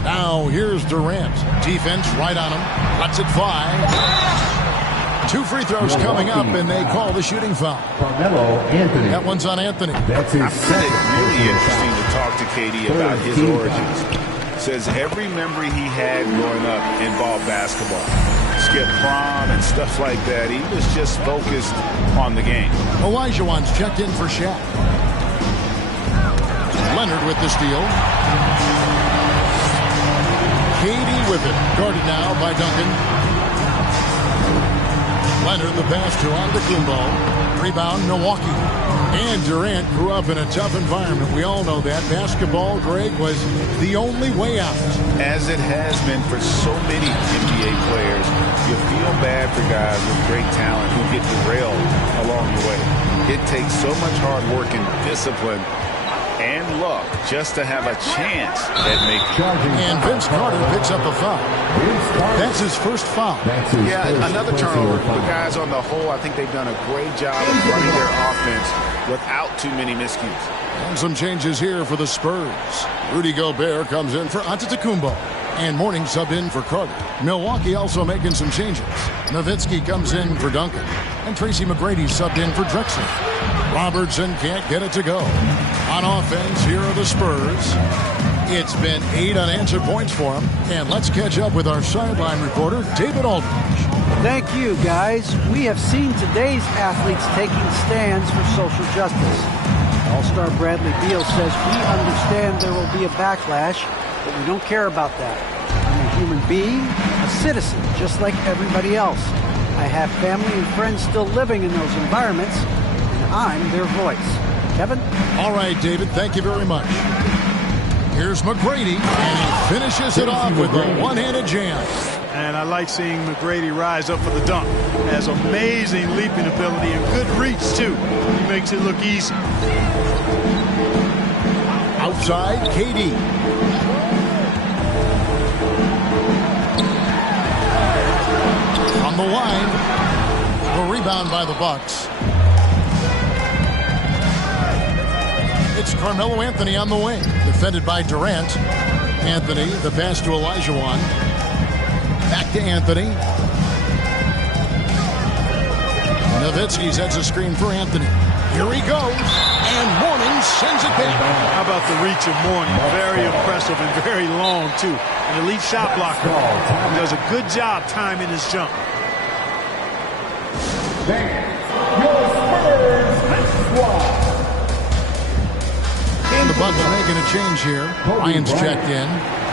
Now here's Durant. Defense right on him. Lets it fly. 2 free throws coming up, and they call the shooting foul. Carmelo Anthony. That one's on Anthony. I find it really interesting to talk to KD about his origins. Says every memory he had growing up involved basketball. Skip prom and stuff like that. He was just focused on the game. Olajuwon's checked in for Shaq. Leonard with the steal. KD with it. Guarded now by Duncan. Leonard the pass to Antetokounmpo. Rebound Milwaukee. And Durant grew up in a tough environment. We all know that. Basketball, Greg, was the only way out. As it has been for so many NBA players, you feel bad for guys with great talent who get derailed along the way. It takes so much hard work and discipline and luck just to have a chance at making it. And Vince Carter picks up a foul. That's his first foul. Yeah, another turnover. The guys on the whole, I think they've done a great job of running their offense without too many miscues. And some changes here for the Spurs. Rudy Gobert comes in for Antetokounmpo. And Mourning subbed in for Carter. Milwaukee also making some changes. Nowitzki comes in for Duncan. And Tracy McGrady subbed in for Drexler. Robertson can't get it to go. On offense, here are the Spurs. It's been 8 unanswered points for them. And let's catch up with our sideline reporter, David Aldridge. Thank you, guys. We have seen today's athletes taking stands for social justice. All-star Bradley Beal says we understand there will be a backlash, but we don't care about that. I'm a human being, a citizen, just like everybody else. I have family and friends still living in those environments, and I'm their voice. Kevin? All right, David, thank you very much. Here's McGrady, and he finishes it off with a one-handed jam. And I like seeing McGrady rise up for the dunk. Has amazing leaping ability and good reach, too. He makes it look easy. Outside, KD. From the line, the rebound by the Bucks. It's Carmelo Anthony on the wing, defended by Durant. Anthony, the pass to Olajuwon. Back to Anthony. Nowitzki sets a screen for Anthony. Here he goes, and Mourning sends it back. How about the reach of Mourning? Very impressive and very long, too. An elite shot blocker. He does a good job timing his jump. And the Bucks making a change here. Ryan's checked in.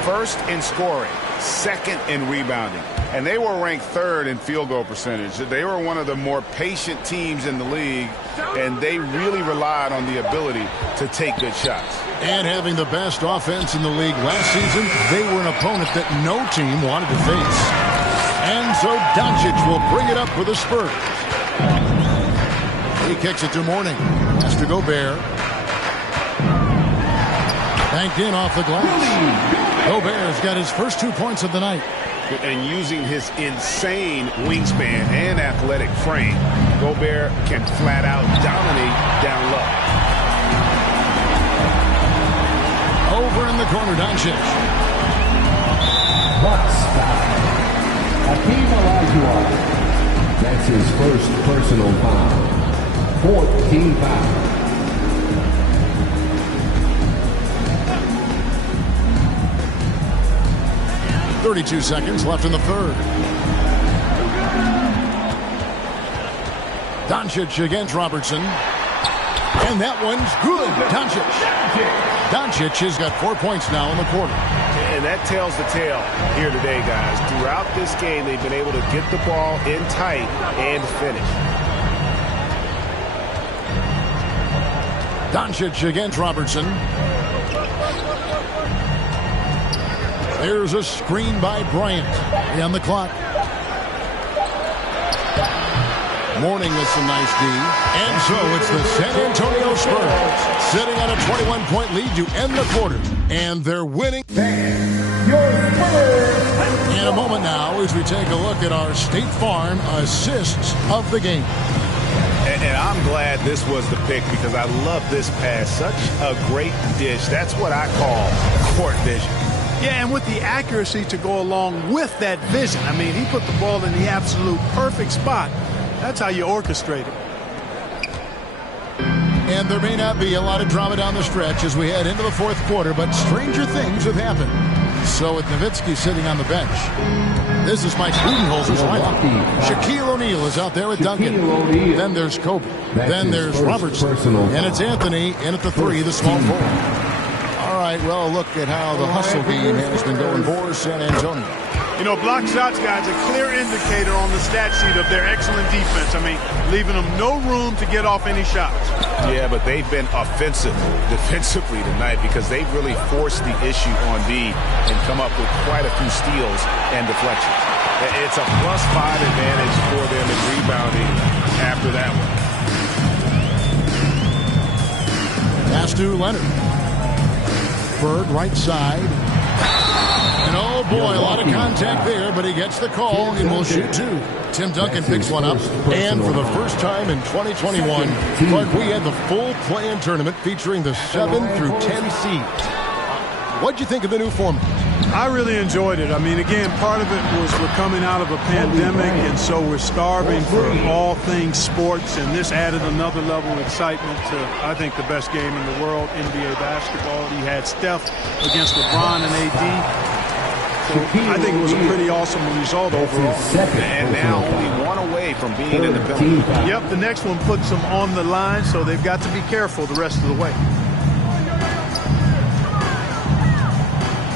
First in scoring, second in rebounding. And they were ranked 3rd in field goal percentage. They were one of the more patient teams in the league, and they really relied on the ability to take good shots. And having the best offense in the league last season, they were an opponent that no team wanted to face. And so Doncic will bring it up for the Spurs. He kicks it to Mourning. Has to Gobert. Banked in off the glass. Gobert's got his first 2 points of the night. And using his insane wingspan and athletic frame, Gobert can flat out dominate down low. Over in the corner, Doncic. Bucks foul. Hakeem Olajuwon. That's his first personal foul. 4th team foul. .32 seconds left in the third. Doncic against Robertson. And that one's good. Doncic has got 4 points now in the quarter. And that tells the tale here today, guys. Throughout this game, they've been able to get the ball in tight and finish. Doncic against Robertson. There's a screen by Bryant on the clock. Mourning with some nice D. And so it's the San Antonio Spurs sitting on a 21-point lead to end the quarter. And they're winning. In a moment now as we take a look at our State Farm assists of the game. And I'm glad this was the pick because I love this pass. Such a great dish. That's what I call court vision. Yeah, and with the accuracy to go along with that vision. I mean, he put the ball in the absolute perfect spot. That's how you orchestrate it. And there may not be a lot of drama down the stretch as we head into the fourth quarter, but stranger things have happened. So with Nowitzki sitting on the bench, this is Mike Budenholzer's lineup. Shaquille O'Neal is out there with Duncan. Then there's Kobe. Then there's Robertson. And it's Anthony in at the 3, the small forward. All right, well, look at how the hustle game has been going for San Antonio. You know, block shots, guys, a clear indicator on the stat sheet of their excellent defense. I mean, leaving them no room to get off any shots. Yeah, but they've been offensive defensively tonight because they've really forced the issue on D and come up with quite a few steals and deflections. It's a +5 advantage for them in rebounding after that one. Pass to Leonard. Bird right side. And oh boy, a lot of contact there, but he gets the call and will shoot 2. Tim Duncan picks one up. And for the first time in 2021, Clark, we had the full play-in tournament featuring the 7 through 10 seeds. What'd you think of the new format? I really enjoyed it. I mean, again, part of it was we're coming out of a pandemic, and so we're starving for all things sports, and this added another level of excitement to, I think, the best game in the world, NBA basketball. You had Steph against LeBron and AD. So I think it was a pretty awesome result overall. And now only one away from being in the penalty. Yep, the next one puts them on the line, so they've got to be careful the rest of the way.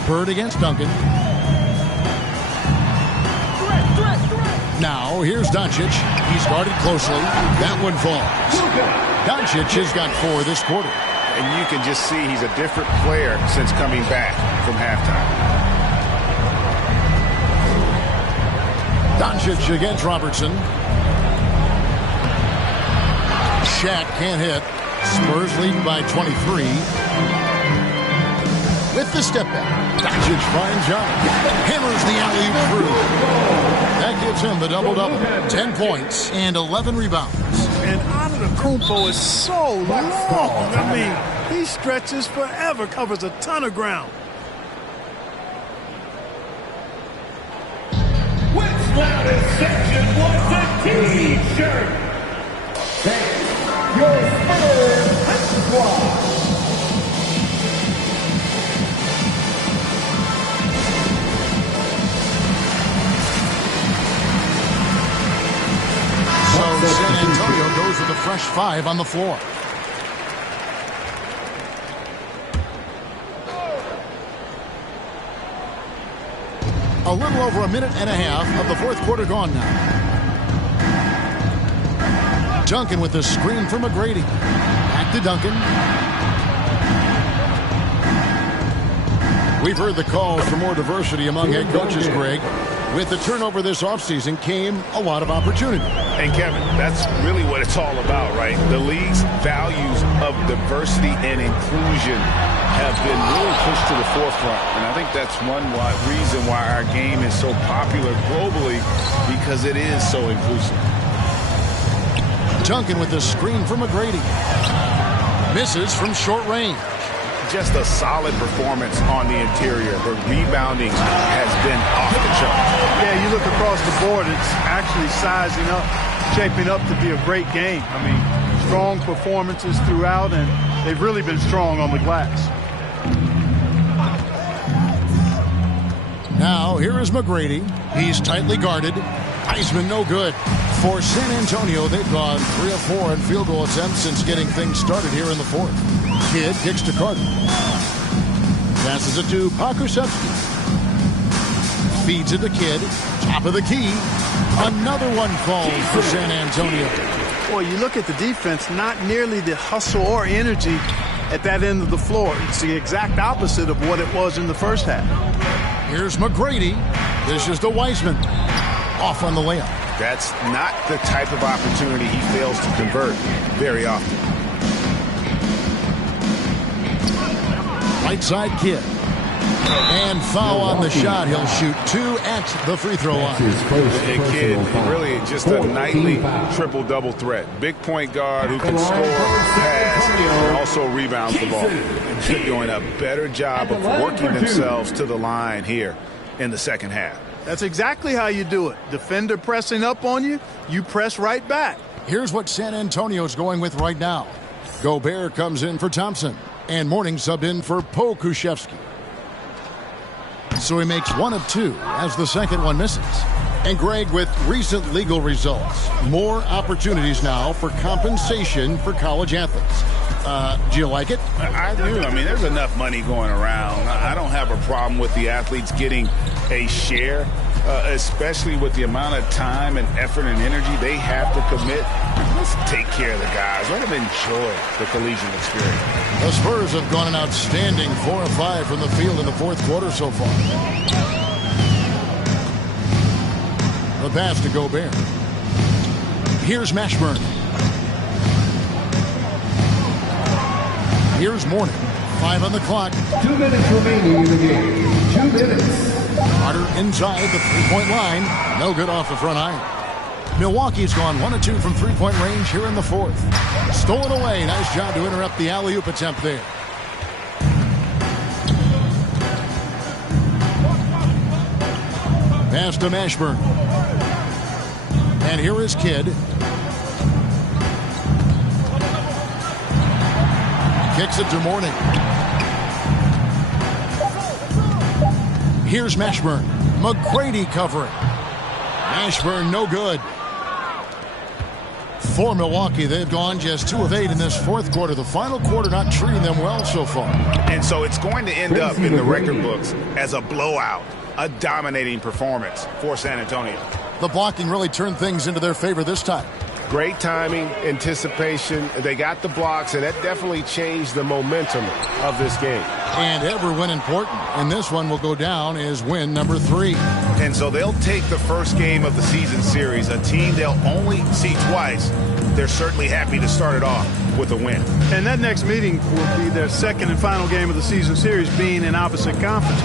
Bird against Duncan. Now, here's Doncic. He started closely. That one falls. Doncic has got 4 this quarter. And you can just see he's a different player since coming back from halftime. Doncic against Robertson. Shaq can't hit. Spurs lead by 23. With the step back, Doncic finds John. Hammers the alley-oop through. That gives him the double-double. 10 points and 11 rebounds. And Antetokounmpo is so long. I mean, he stretches forever, covers a ton of ground. Which loudest section wants a T-shirt? Thank your Spurs squad. So San Antonio goes with a fresh 5 on the floor. A little over a minute and a half of the fourth quarter gone now. Duncan with the screen for McGrady. Back to Duncan. We've heard the calls for more diversity among head coaches, Greg. With the turnover this offseason came a lot of opportunity. And Kevin, that's really what it's all about, right? The league's values of diversity and inclusion have been really pushed to the forefront. And I think that's one reason why our game is so popular globally, because it is so inclusive. Duncan with the screen from McGrady. Misses from short range. Just a solid performance on the interior. The rebounding has been off the charts. Yeah, you look across the board, it's actually sizing up, shaping up to be a great game. I mean, strong performances throughout, and they've really been strong on the glass. Now, here is McGrady. He's tightly guarded. Heisman no good. For San Antonio, they've gone 3 of 4 in field goal attempts since getting things started here in the fourth. Kidd kicks to Carter. Passes it to Pokusevski. Feeds it to Kidd. Top of the key. Another one falls for San Antonio. Boy, you look at the defense, not nearly the hustle or energy at that end of the floor. It's the exact opposite of what it was in the first half. Here's McGrady. This is the Wiseman. Off on the layup. That's not the type of opportunity he fails to convert very often. Right side Kidd. And foul on the shot. He'll shoot 2 at the free throw line. And Kidd, really just a nightly triple-double threat. Big point guard who can score, pass, and also rebounds the ball. And they're doing a better job of working themselves to the line here in the second half. That's exactly how you do it. Defender pressing up on you, you press right back. Here's what San Antonio's going with right now. Gobert comes in for Thompson. And Mourning subbed in for Pokusevski. So he makes 1 of 2 as the second one misses. And Greg, with recent legal results, more opportunities now for compensation for college athletes. Do you like it? I do. I mean, there's enough money going around. I don't have a problem with the athletes getting a share, especially with the amount of time and effort and energy they have to commit. Let's take care of the guys. Let them enjoy the collegiate experience. The Spurs have gone an outstanding 4 of 5 from the field in the fourth quarter so far. The pass to Gobert. Here's Mashburn. Here's Mourning. 5 on the clock. 2 minutes remaining in the game. 2 minutes. Carter inside the three-point line. No good off the front iron. Milwaukee's gone 1 of 2 from three-point range here in the fourth. Stolen away. Nice job to interrupt the alley-oop attempt there. Pass to Mashburn. And here is Kidd. Kicks it to Mourning. Here's Mashburn. McGrady covering. Mashburn no good. For Milwaukee, they've gone just 2 of 8 in this fourth quarter. The final quarter not treating them well so far. And so it's going to end up in the record books as a blowout, a dominating performance for San Antonio. The blocking really turned things into their favor this time. Great timing, anticipation. They got the blocks, and that definitely changed the momentum of this game. And every win important. And this one will go down as win number 3. And so they'll take the first game of the season series, a team they'll only see twice. They're certainly happy to start it off with a win. And that next meeting will be their second and final game of the season series, being in opposite conferences.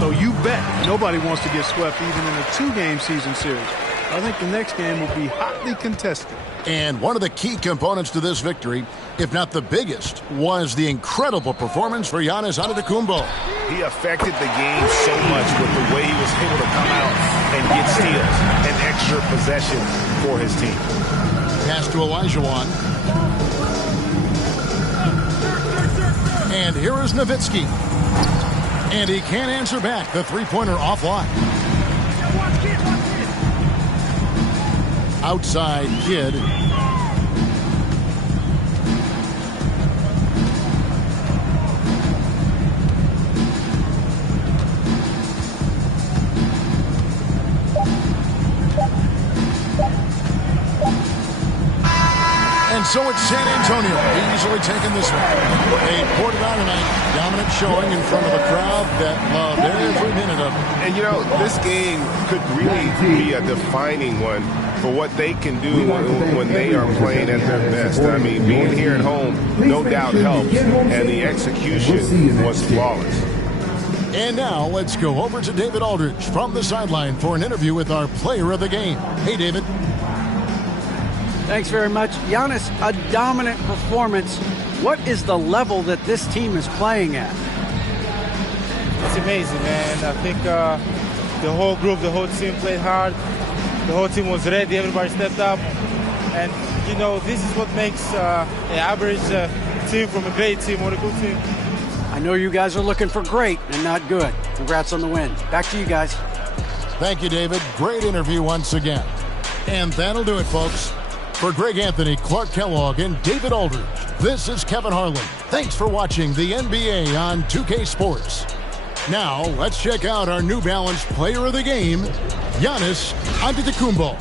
So you bet nobody wants to get swept even in a 2-game season series. I think the next game will be hotly contested. And one of the key components to this victory, if not the biggest, was the incredible performance for Giannis Antetokounmpo. He affected the game so much with the way he was able to come out and get steals and extra possession for his team. Pass to Olajuwon. And here is Nowitzki. And he can't answer back. The three-pointer offline. Outside Kidd. And so it's San Antonio easily taking this one. They poured it on tonight. Dominant showing in front of a crowd that loved every minute of it. And, you know, this game could really be a defining one for what they can do when they are playing at their best. I mean, being here at home no doubt helps, and the execution was flawless. And now let's go over to David Aldridge from the sideline for an interview with our player of the game. Hey, David. Thanks very much. Giannis, a dominant performance. What is the level that this team is playing at? It's amazing, man. I think the whole group, the whole team played hard. The whole team was ready. Everybody stepped up. And, you know, this is what makes an average team from a great team or a good team. I know you guys are looking for great and not good. Congrats on the win. Back to you guys. Thank you, David. Great interview once again. And that'll do it, folks. For Greg Anthony, Clark Kellogg, and David Aldridge, this is Kevin Harlan. Thanks for watching the NBA on 2K Sports. Now, let's check out our New Balance player of the game, Giannis Antetokounmpo.